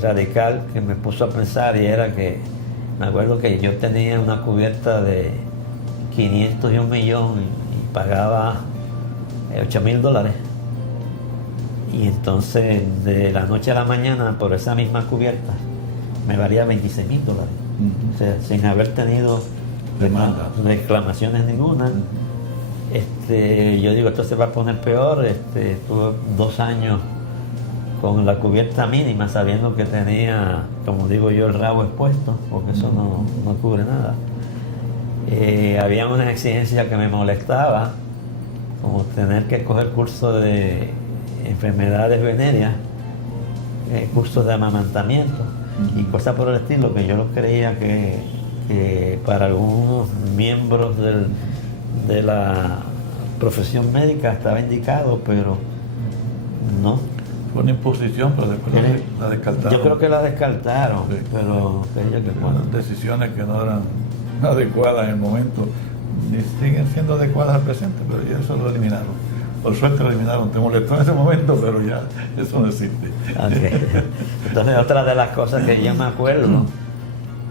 radical que me puso a pensar, y era que me acuerdo que yo tenía una cubierta de 500 y 1 millón y pagaba $8,000, y entonces de la noche a la mañana por esa misma cubierta me valía $26,000, o sea, sin haber tenido reclamaciones ninguna. Yo digo, esto se va a poner peor. Tuve 2 años con la cubierta mínima, sabiendo que tenía, como digo yo, el rabo expuesto, porque eso no cubre nada. Había una exigencia que me molestaba, como tener que coger cursos de enfermedades venéreas, cursos de amamantamiento y cosas por el estilo, que yo lo creía que para algunos miembros de la profesión médica estaba indicado, pero no. Fue una imposición, pero después la descartaron. Yo creo que la descartaron, sí. Pero fueron decisiones que no eran adecuadas en el momento, ni siguen siendo adecuadas al presente, pero ya eso lo eliminaron. Por suerte lo eliminaron. Te molestó en ese momento, pero ya eso no existe. Okay. Entonces, otra de las cosas que yo me acuerdo,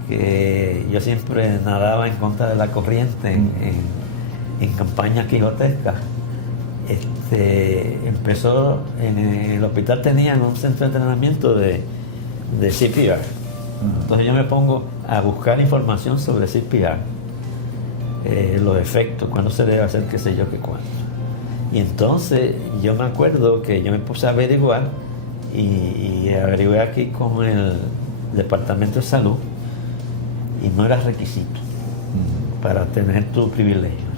que yo siempre nadaba en contra de la corriente en campañas quijotescas. Empezó en el hospital, tenían un centro de entrenamiento de CPR. Entonces yo me pongo a buscar información sobre CPR, los efectos, cuándo se debe hacer, qué sé yo, qué cuándo. Y entonces yo me acuerdo que yo me puse a averiguar y averigué aquí con el Departamento de Salud, y no era requisito para tener tus privilegios.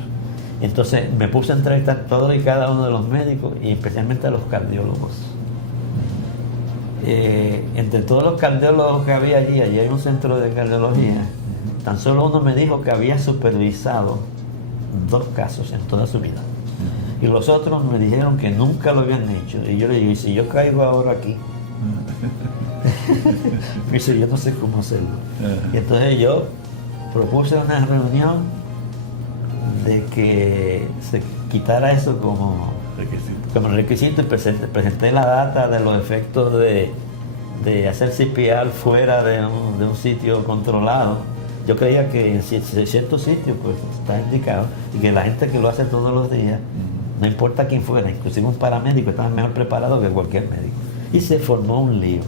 Entonces me puse a entrevistar todos y cada uno de los médicos, y especialmente a los cardiólogos. Entre todos los cardiólogos que había allí hay un centro de cardiología, tan solo uno me dijo que había supervisado 2 casos en toda su vida, y los otros me dijeron que nunca lo habían hecho. Y yo le digo, ¿y si yo caigo ahora aquí? Me dice, yo no sé cómo hacerlo. Y entonces yo propuse una reunión de que se quitara eso como requisito. Como requisito, y presenté la data de los efectos de hacer CPR fuera de un sitio controlado. Yo creía que en ciertos sitios pues está indicado, y que la gente que lo hace todos los días, no importa quién fuera, inclusive un paramédico, estaba mejor preparado que cualquier médico. Y se formó un lío.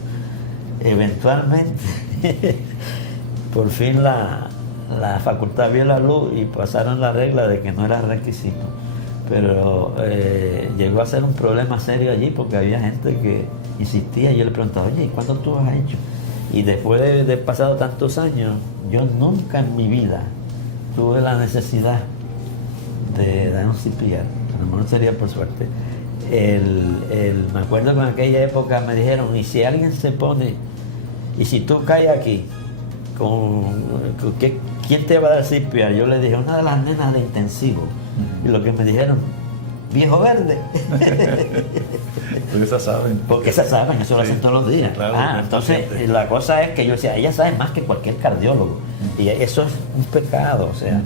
Eventualmente, por fin la facultad vio la luz y pasaron la regla de que no era requisito. Pero llegó a ser un problema serio allí, porque había gente que insistía. Yo le preguntaba, oye, ¿cuándo tú has hecho? Y después de pasado tantos años, yo nunca en mi vida tuve la necesidad de dar un CPR. A lo mejor sería por suerte. Me acuerdo que en aquella época me dijeron, y si alguien se pone, y si tú caes aquí, ¿quién te va a dar CPR? Yo le dije, una de las nenas de intensivo. Y lo que me dijeron, viejo verde. Porque esas saben. Porque esas saben, eso lo hacen todos los días. Claro, entonces la cosa es que yo decía, ella sabe más que cualquier cardiólogo. Y eso es un pecado, o sea,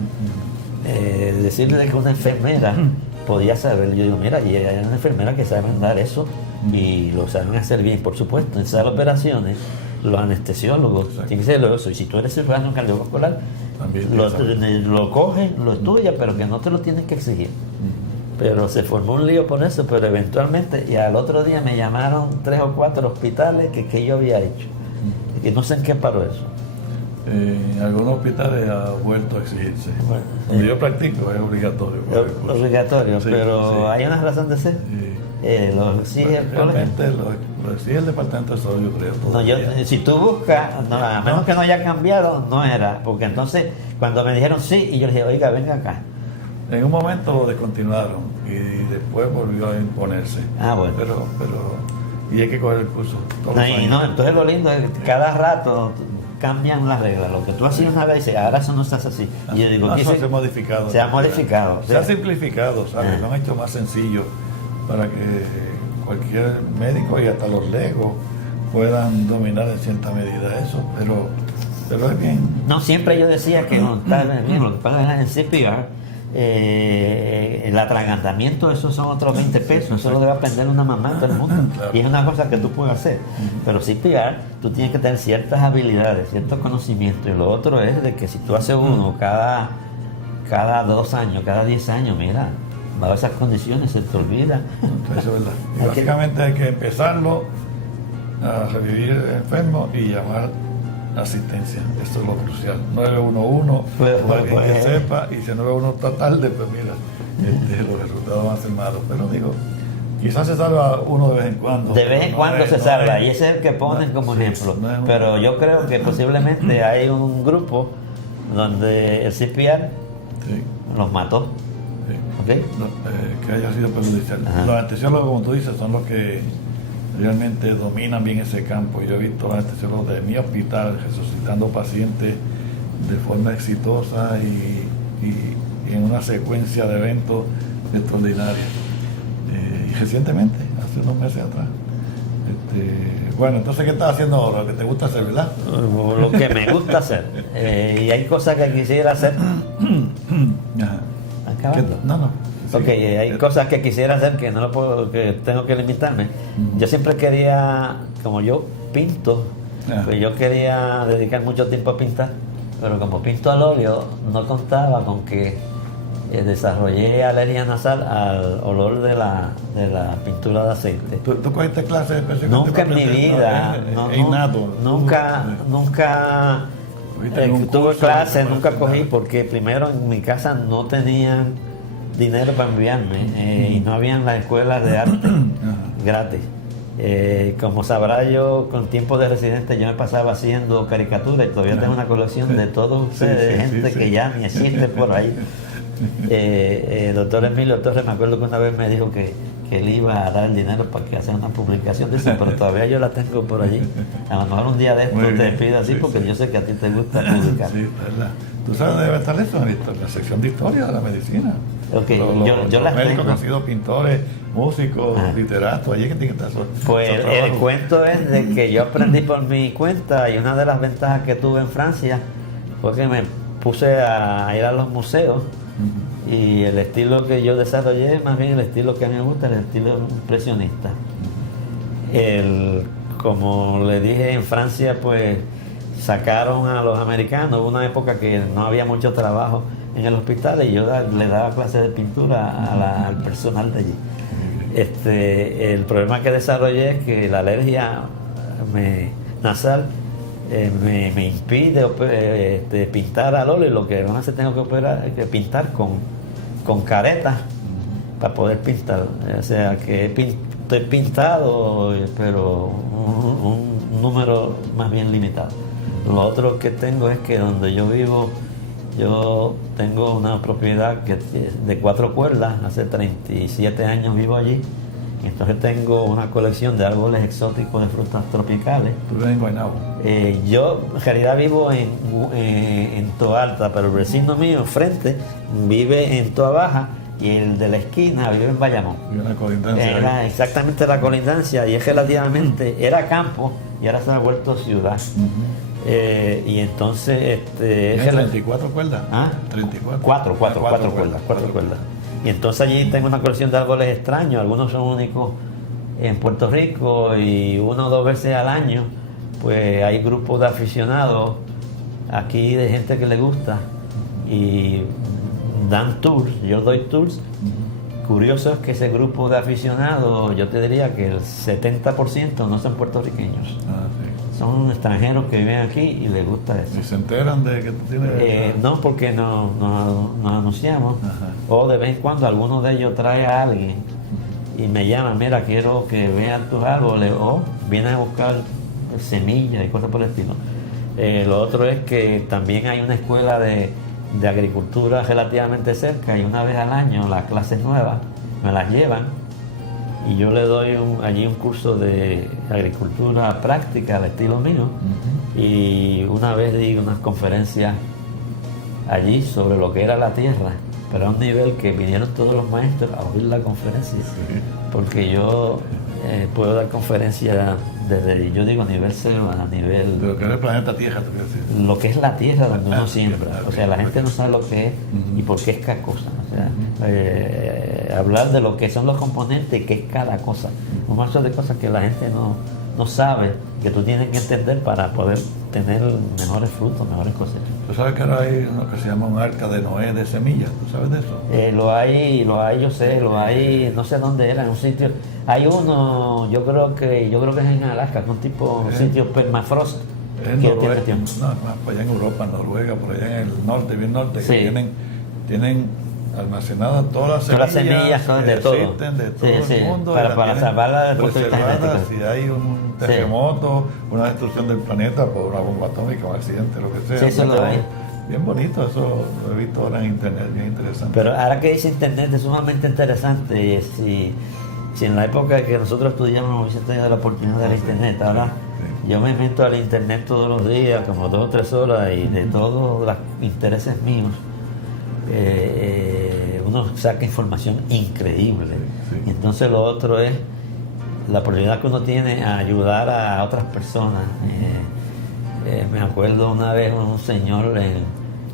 decirle que una enfermera podía saber. Yo digo, mira, y hay una enfermera que saben dar eso y lo saben hacer bien. Por supuesto, en esas operaciones, los anestesiólogos tienen que ser eso. Y si tú eres cirujano cardiovascular, lo coges, lo estudias, pero que no te lo tienen que exigir. Pero se formó un lío por eso, pero eventualmente, y al otro día me llamaron 3 o 4 hospitales que yo había hecho. Y no sé en qué paró eso. En algunos hospitales ha vuelto a exigirse. Bueno, donde yo practico es obligatorio. Obligatorio, sí, pero sí. ¿hay una razón de ser? ¿Lo exige el colegio? Realmente lo exige el Departamento de Salud, yo creo. Si tú buscas, a menos que no haya cambiado, no era. Porque entonces, cuando me dijeron sí, y yo le dije, oiga, venga acá. En un momento lo descontinuaron y después volvió a imponerse. Bueno. Pero y hay que coger el curso. Entonces lo lindo es que cada rato cambian las reglas. Lo que tú hacías una vez, dices, ahora eso no estás así. Y yo digo, eso se ha modificado. Se ha modificado. Se ha simplificado, ¿sabes? Lo han hecho más sencillo para que cualquier médico y hasta los legos puedan dominar en cierta medida eso, pero es bien. No, siempre yo decía que no, está bien, lo que pasa es en CPR. El atragantamiento, eso son otros 20 pesos, eso lo debe aprender una mamá todo el mundo. Claro. Y es una cosa que tú puedes hacer. Pero CPR, tú tienes que tener ciertas habilidades, ciertos conocimientos. Y lo otro es de que si tú haces uno cada 2 años, cada 10 años, mira, bajo esas condiciones se te olvida. Eso es verdad. Y básicamente hay que empezarlo a revivir el enfermo y llamar asistencia. Eso es lo crucial. 911 para alguien que sepa, y si 911 está tarde, pues mira, los resultados van a ser malos. Pero digo, quizás se salva uno de vez en cuando. De vez en cuando se salva, y ese es el que ponen como ejemplo. Pero yo creo que posiblemente hay un grupo donde el CPR los mató. ¿Okay? Que haya sido perjudicial. Los anestesiólogos, como tú dices, son los que realmente dominan bien ese campo. Yo he visto los anestesiólogos de mi hospital resucitando pacientes de forma exitosa y en una secuencia de eventos extraordinarios. Y recientemente, hace unos meses atrás. Bueno, entonces, ¿qué estás haciendo ahora? Lo que te gusta hacer, ¿verdad? Lo que me gusta hacer. Y hay cosas que quisiera hacer. ¿Acabando? No. Sí, hay cosas que quisiera hacer que no lo puedo, que tengo que limitarme. Yo siempre quería, como yo pinto, pues yo quería dedicar mucho tiempo a pintar, pero como pinto al óleo, no contaba con que desarrollé alergia nasal al olor de la pintura de aceite. ¿Tú cogiste clases específicamente? Nunca en mi vida, nunca tuve clases, nunca cogí, porque primero en mi casa no tenían dinero para enviarme y no habían las escuelas de arte gratis. Como sabrá, yo con tiempo de residente yo me pasaba haciendo caricaturas, y todavía tengo una colección de todos ustedes, gente que ya ni existe por ahí. El doctor Emilio Torres, me acuerdo que una vez me dijo que él iba a dar el dinero para que haga una publicación de eso, pero todavía yo la tengo por allí. A lo mejor un día de esto te pido así, porque yo sé que a ti te gusta publicar. Sí, verdad. ¿Tú sabes dónde debe estar eso? En la sección de historia de la medicina. Yo las médicos tengo. que han sido pintores, músicos, literatos, allí que tiene que estar Pues el cuento es de que yo aprendí por mi cuenta, y una de las ventajas que tuve en Francia fue que me puse a ir a los museos Y el estilo que yo desarrollé, más bien el estilo que a mí me gusta, es el estilo impresionista. Como le dije, en Francia pues sacaron a los americanos. Hubo una época que no había mucho trabajo en el hospital y yo le daba clases de pintura al personal de allí. El problema que desarrollé es que la alergia nasal me impide pintar al óleo, lo que no se tengo que pintar con caretas para poder pintar. O sea que estoy pintado, pero un número más bien limitado. Lo otro que tengo es que donde yo vivo, yo tengo una propiedad de 4 cuerdas, hace 37 años vivo allí, entonces tengo una colección de árboles exóticos de frutas tropicales. ¿Tú vives en Guaynabo? Yo en realidad vivo en Toa Alta, pero el vecino mío enfrente vive en Toa Baja y el de la esquina vive en Bayamón. Vive en la colindancia. Era exactamente la colindancia y es relativamente, era campo y ahora se ha vuelto ciudad. Y entonces ¿Tienes 34 cuerdas? ¿Ah? 34. 4 cuerdas. Y entonces allí tengo una colección de árboles extraños, algunos son únicos en Puerto Rico y 1 o 2 veces al año pues hay grupos de aficionados aquí de gente que le gusta y dan tours, yo doy tours. Curioso es que ese grupo de aficionados, yo te diría que el 70% no son puertorriqueños. Sí. Son extranjeros que viven aquí y les gusta eso. ¿Y se enteran de que tú tienes...? No, porque nos anunciamos. Ajá. O de vez en cuando alguno de ellos trae a alguien y me llama, mira, quiero que vean tus árboles, o vienen a buscar semillas y cosas por el estilo. Lo otro es que también hay una escuela de agricultura relativamente cerca y una vez al año las clases nuevas me las llevan y yo le doy allí un curso de agricultura práctica al estilo mío. Y una vez di unas conferencias allí sobre lo que era la tierra, pero a un nivel que vinieron todos los maestros a oír la conferencia. Porque yo puedo dar conferencias desde, yo digo, nivel 0 a nivel... De lo que es el planeta Tierra, tú quieres decir. Lo que es la tierra donde uno siembra. O sea, la gente no sabe lo que es Ujú. y por qué es cada cosa. O sea, hablar de lo que son los componentes y qué es cada cosa. Un montón de cosas que la gente no sabe, que tú tienes que entender para poder tener mejores frutos, mejores cosechas. ¿Tú sabes que ahora hay uno que se llama un arca de Noé de semillas? ¿Tú sabes de eso? Lo hay, yo sé, lo hay, no sé dónde era, en un sitio. Hay uno, yo creo que es en Alaska, un tipo, un sitio permafrost. Es en Noruega, no, más para allá en Europa, en Noruega, por allá en el norte, bien norte, Sí. que tienen almacenadas todas las semillas son que de todo. existen de todo Sí, el mundo, para y las tienen salvarla del punto de vista preservadas. genético. Si hay un terremoto, una destrucción del planeta por una bomba atómica, un accidente, lo que sea. Sí, eso lo hay. Bien bonito, eso lo he visto ahora en internet, bien interesante. Pero ahora que dice internet es sumamente interesante. Si en la época que nosotros estudiamos hubiese tenido la oportunidad de la internet, ahora yo me meto al internet todos los días, como 2 o 3 horas, y de todos los intereses míos, uno saca información increíble. Sí. Y entonces lo otro es la oportunidad que uno tiene a ayudar a otras personas. Me acuerdo una vez un señor en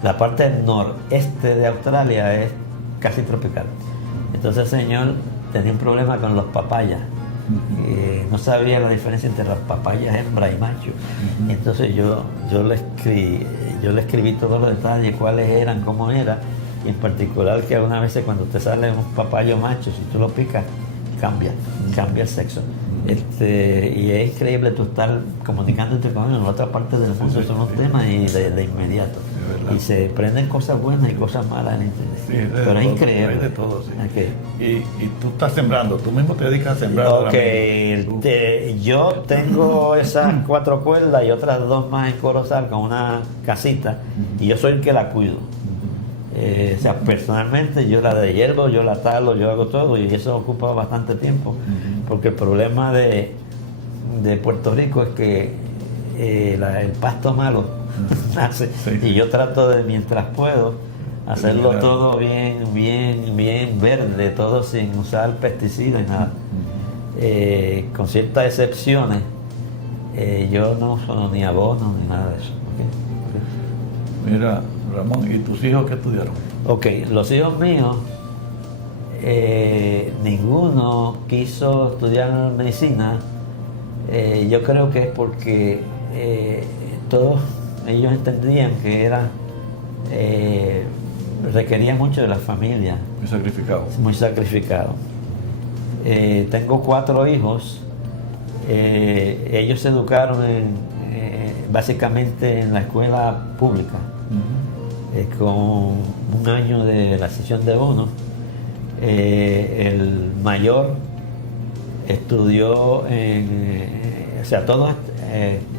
la parte noreste de Australia, es casi tropical. Entonces el señor tenía un problema con los papayas. No sabía la diferencia entre las papayas hembra y macho. Y entonces yo le escribí todos los detalles, cuáles eran, cómo era, y en particular que algunas veces cuando te sale un papayo macho, si tú lo picas, cambia el sexo. Y es increíble tú estar comunicándote con él en otra parte del mundo, son los temas y de inmediato. Y se prenden cosas buenas y cosas malas en internet. Sí, pero es todo, increíble. hay de todo, sí. Okay. Y tú estás sembrando, tú mismo te dedicas a sembrar. ahora mismo. Yo tengo esas 4 cuerdas y otras 2 más en Corozal con una casita, y yo soy el que la cuido. O sea, personalmente yo la deshiervo, yo la talo, yo hago todo, y eso ocupa bastante tiempo, porque el problema de Puerto Rico es que el pasto malo nace, y yo trato de, mientras puedo, hacerlo todo bien verde, todo sin usar pesticidas y nada. Con ciertas excepciones, yo no uso ni abono ni nada de eso. Mira, Ramón, ¿y tus hijos qué estudiaron? Ok, los hijos míos, ninguno quiso estudiar medicina. Yo creo que es porque todos ellos entendían que era requería mucho de la familia. Muy sacrificado. Muy sacrificado. Tengo 4 hijos. Ellos se educaron básicamente en la escuela pública, con un año de la sesión de bono. El mayor estudió todos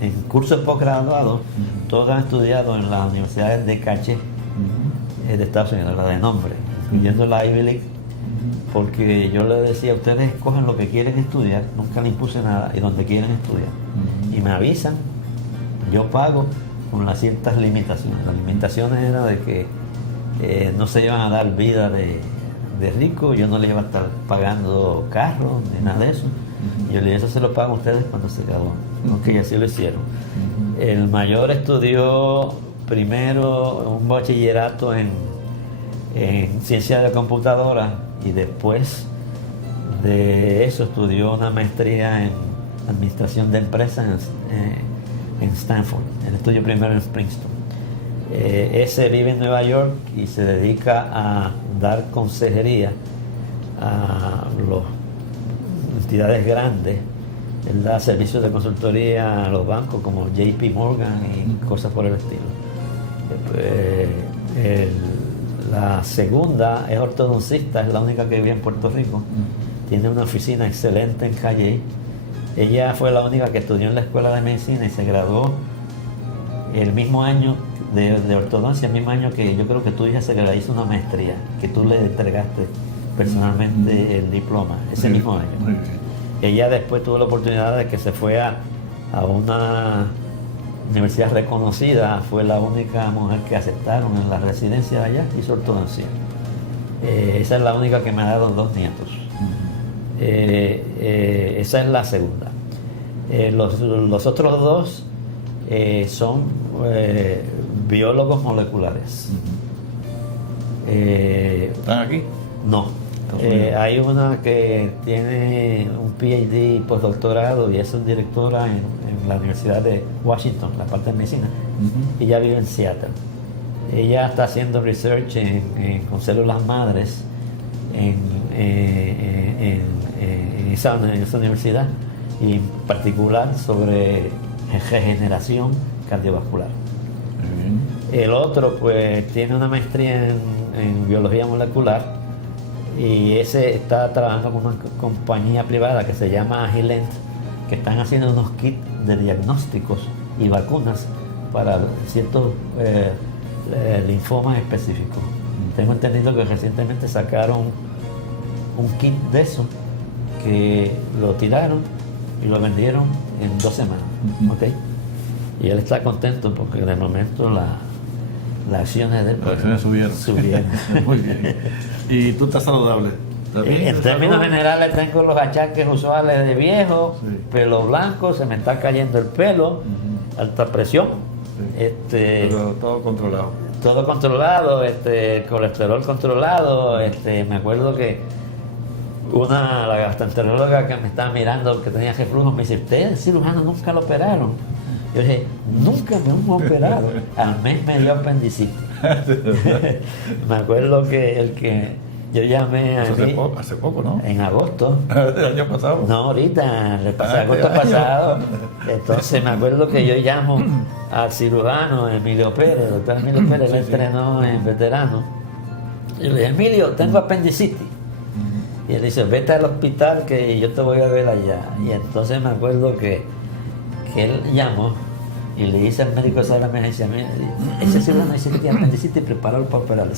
en cursos postgraduados, todos han estudiado en las universidades de caché de Estados Unidos, la de nombre, incluyendo la Ivy League, porque yo les decía, ustedes escogen lo que quieren estudiar, nunca les impuse nada, y donde quieren estudiar. Y me avisan, yo pago con las ciertas limitaciones. Las limitaciones eran de que no se iban a dar vida de rico, yo no les iba a estar pagando carros ni nada de eso. Yo le dije, eso se lo pagan ustedes cuando se gradúan. Aunque ya así lo hicieron. El mayor estudió primero un bachillerato en ciencia de computadora y después de eso estudió una maestría en administración de empresas en Stanford. Él estudió primero en Princeton. Ese vive en Nueva York y se dedica a dar consejería a las entidades grandes. Él da servicios de consultoría a los bancos como JP Morgan y cosas por el estilo. La segunda es ortodoncista, es la única que vive en Puerto Rico. Tiene una oficina excelente en Calle. Ella fue la única que estudió en la escuela de medicina y se graduó el mismo año de ortodoncia, el mismo año que yo creo que tu hija se hizo una maestría, que tú le entregaste personalmente el diploma, ese mismo año. Ella después tuvo la oportunidad de que se fue a una universidad reconocida, fue la única mujer que aceptaron en la residencia de allá, hizo ortodoncia. Esa es la única que me ha dado 2 nietos. Esa es la segunda. Los otros 2 son biólogos moleculares. ¿Están aquí? No. Hay una que tiene un PhD postdoctorado y es directora en la Universidad de Washington, la parte de medicina. Ella vive en Seattle. Ella está haciendo research con células madres en esa universidad, y en particular sobre regeneración cardiovascular. El otro pues tiene una maestría en biología molecular y ese está trabajando con una compañía privada que se llama Agilent, que están haciendo unos kits de diagnósticos y vacunas para ciertos linfomas específicos. Tengo entendido que recientemente sacaron un kit de eso, que lo tiraron y lo vendieron en 2 semanas. ¿Okay? Y él está contento porque de momento las acciones de él subieron. Muy bien. ¿Y tú estás saludable? En términos generales tengo los achaques usuales de viejo, pelo blanco, se me está cayendo el pelo, alta presión. Pero todo controlado. Todo controlado, colesterol controlado. Me acuerdo que la gastroenteróloga que me estaba mirando, que tenía reflujo, me dice, ¿usted, el cirujano, nunca lo operaron? Yo dije, nunca me han operado. Al mes me dio apendicitis. Me acuerdo que yo llamé hace poco, ¿no? En agosto. ¿El año pasado? No, ahorita, agosto pasado. Entonces me acuerdo que yo llamo al cirujano Emilio Pérez, el doctor Emilio Pérez, él entrenó en veterano. Y le dije, Emilio, tengo apendicitis. Y él dice, vete al hospital que yo te voy a ver allá. Y entonces me acuerdo que él llamó y le dice al médico de la emergencia, ese cirujano dice que tiene apendicitis, prepáralo para operarle.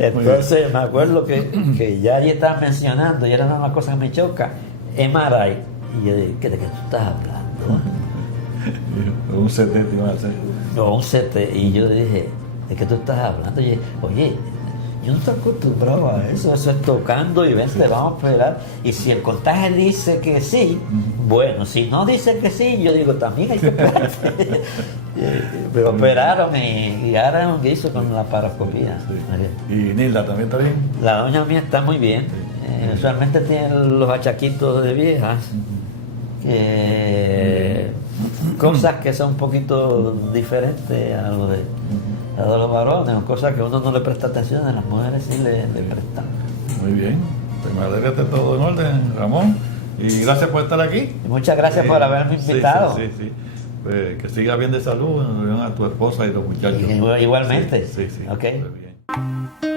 Entonces me acuerdo que ya allí estaba mencionando, y era una cosa que me choca, MRI. Y yo dije, ¿de qué tú estás hablando? Un CT te iba a hacer. No, un CT. Y yo dije, ¿de qué tú estás hablando? Y yo dije, oye, yo no estoy acostumbrado a eso es tocando y ven, le vamos a operar. Y si el contagio dice que sí, bueno, si no dice que sí, yo digo, también hay que operarse. Me operaron y ahora es un guiso con la paroscopía. Sí. ¿Y Nilda también está bien? La doña mía está muy bien. Usualmente tiene los achaquitos de viejas. Cosas que son un poquito diferentes a lo de los varones, o cosas que uno no le presta atención, a las mujeres sí le prestan. Muy bien, pues me alegra que esté todo en orden, Ramón, y gracias por estar aquí. Y muchas gracias por haberme invitado. Sí. Pues, que siga bien de salud, a tu esposa y los muchachos. Igualmente. Sí. Ok. Muy bien.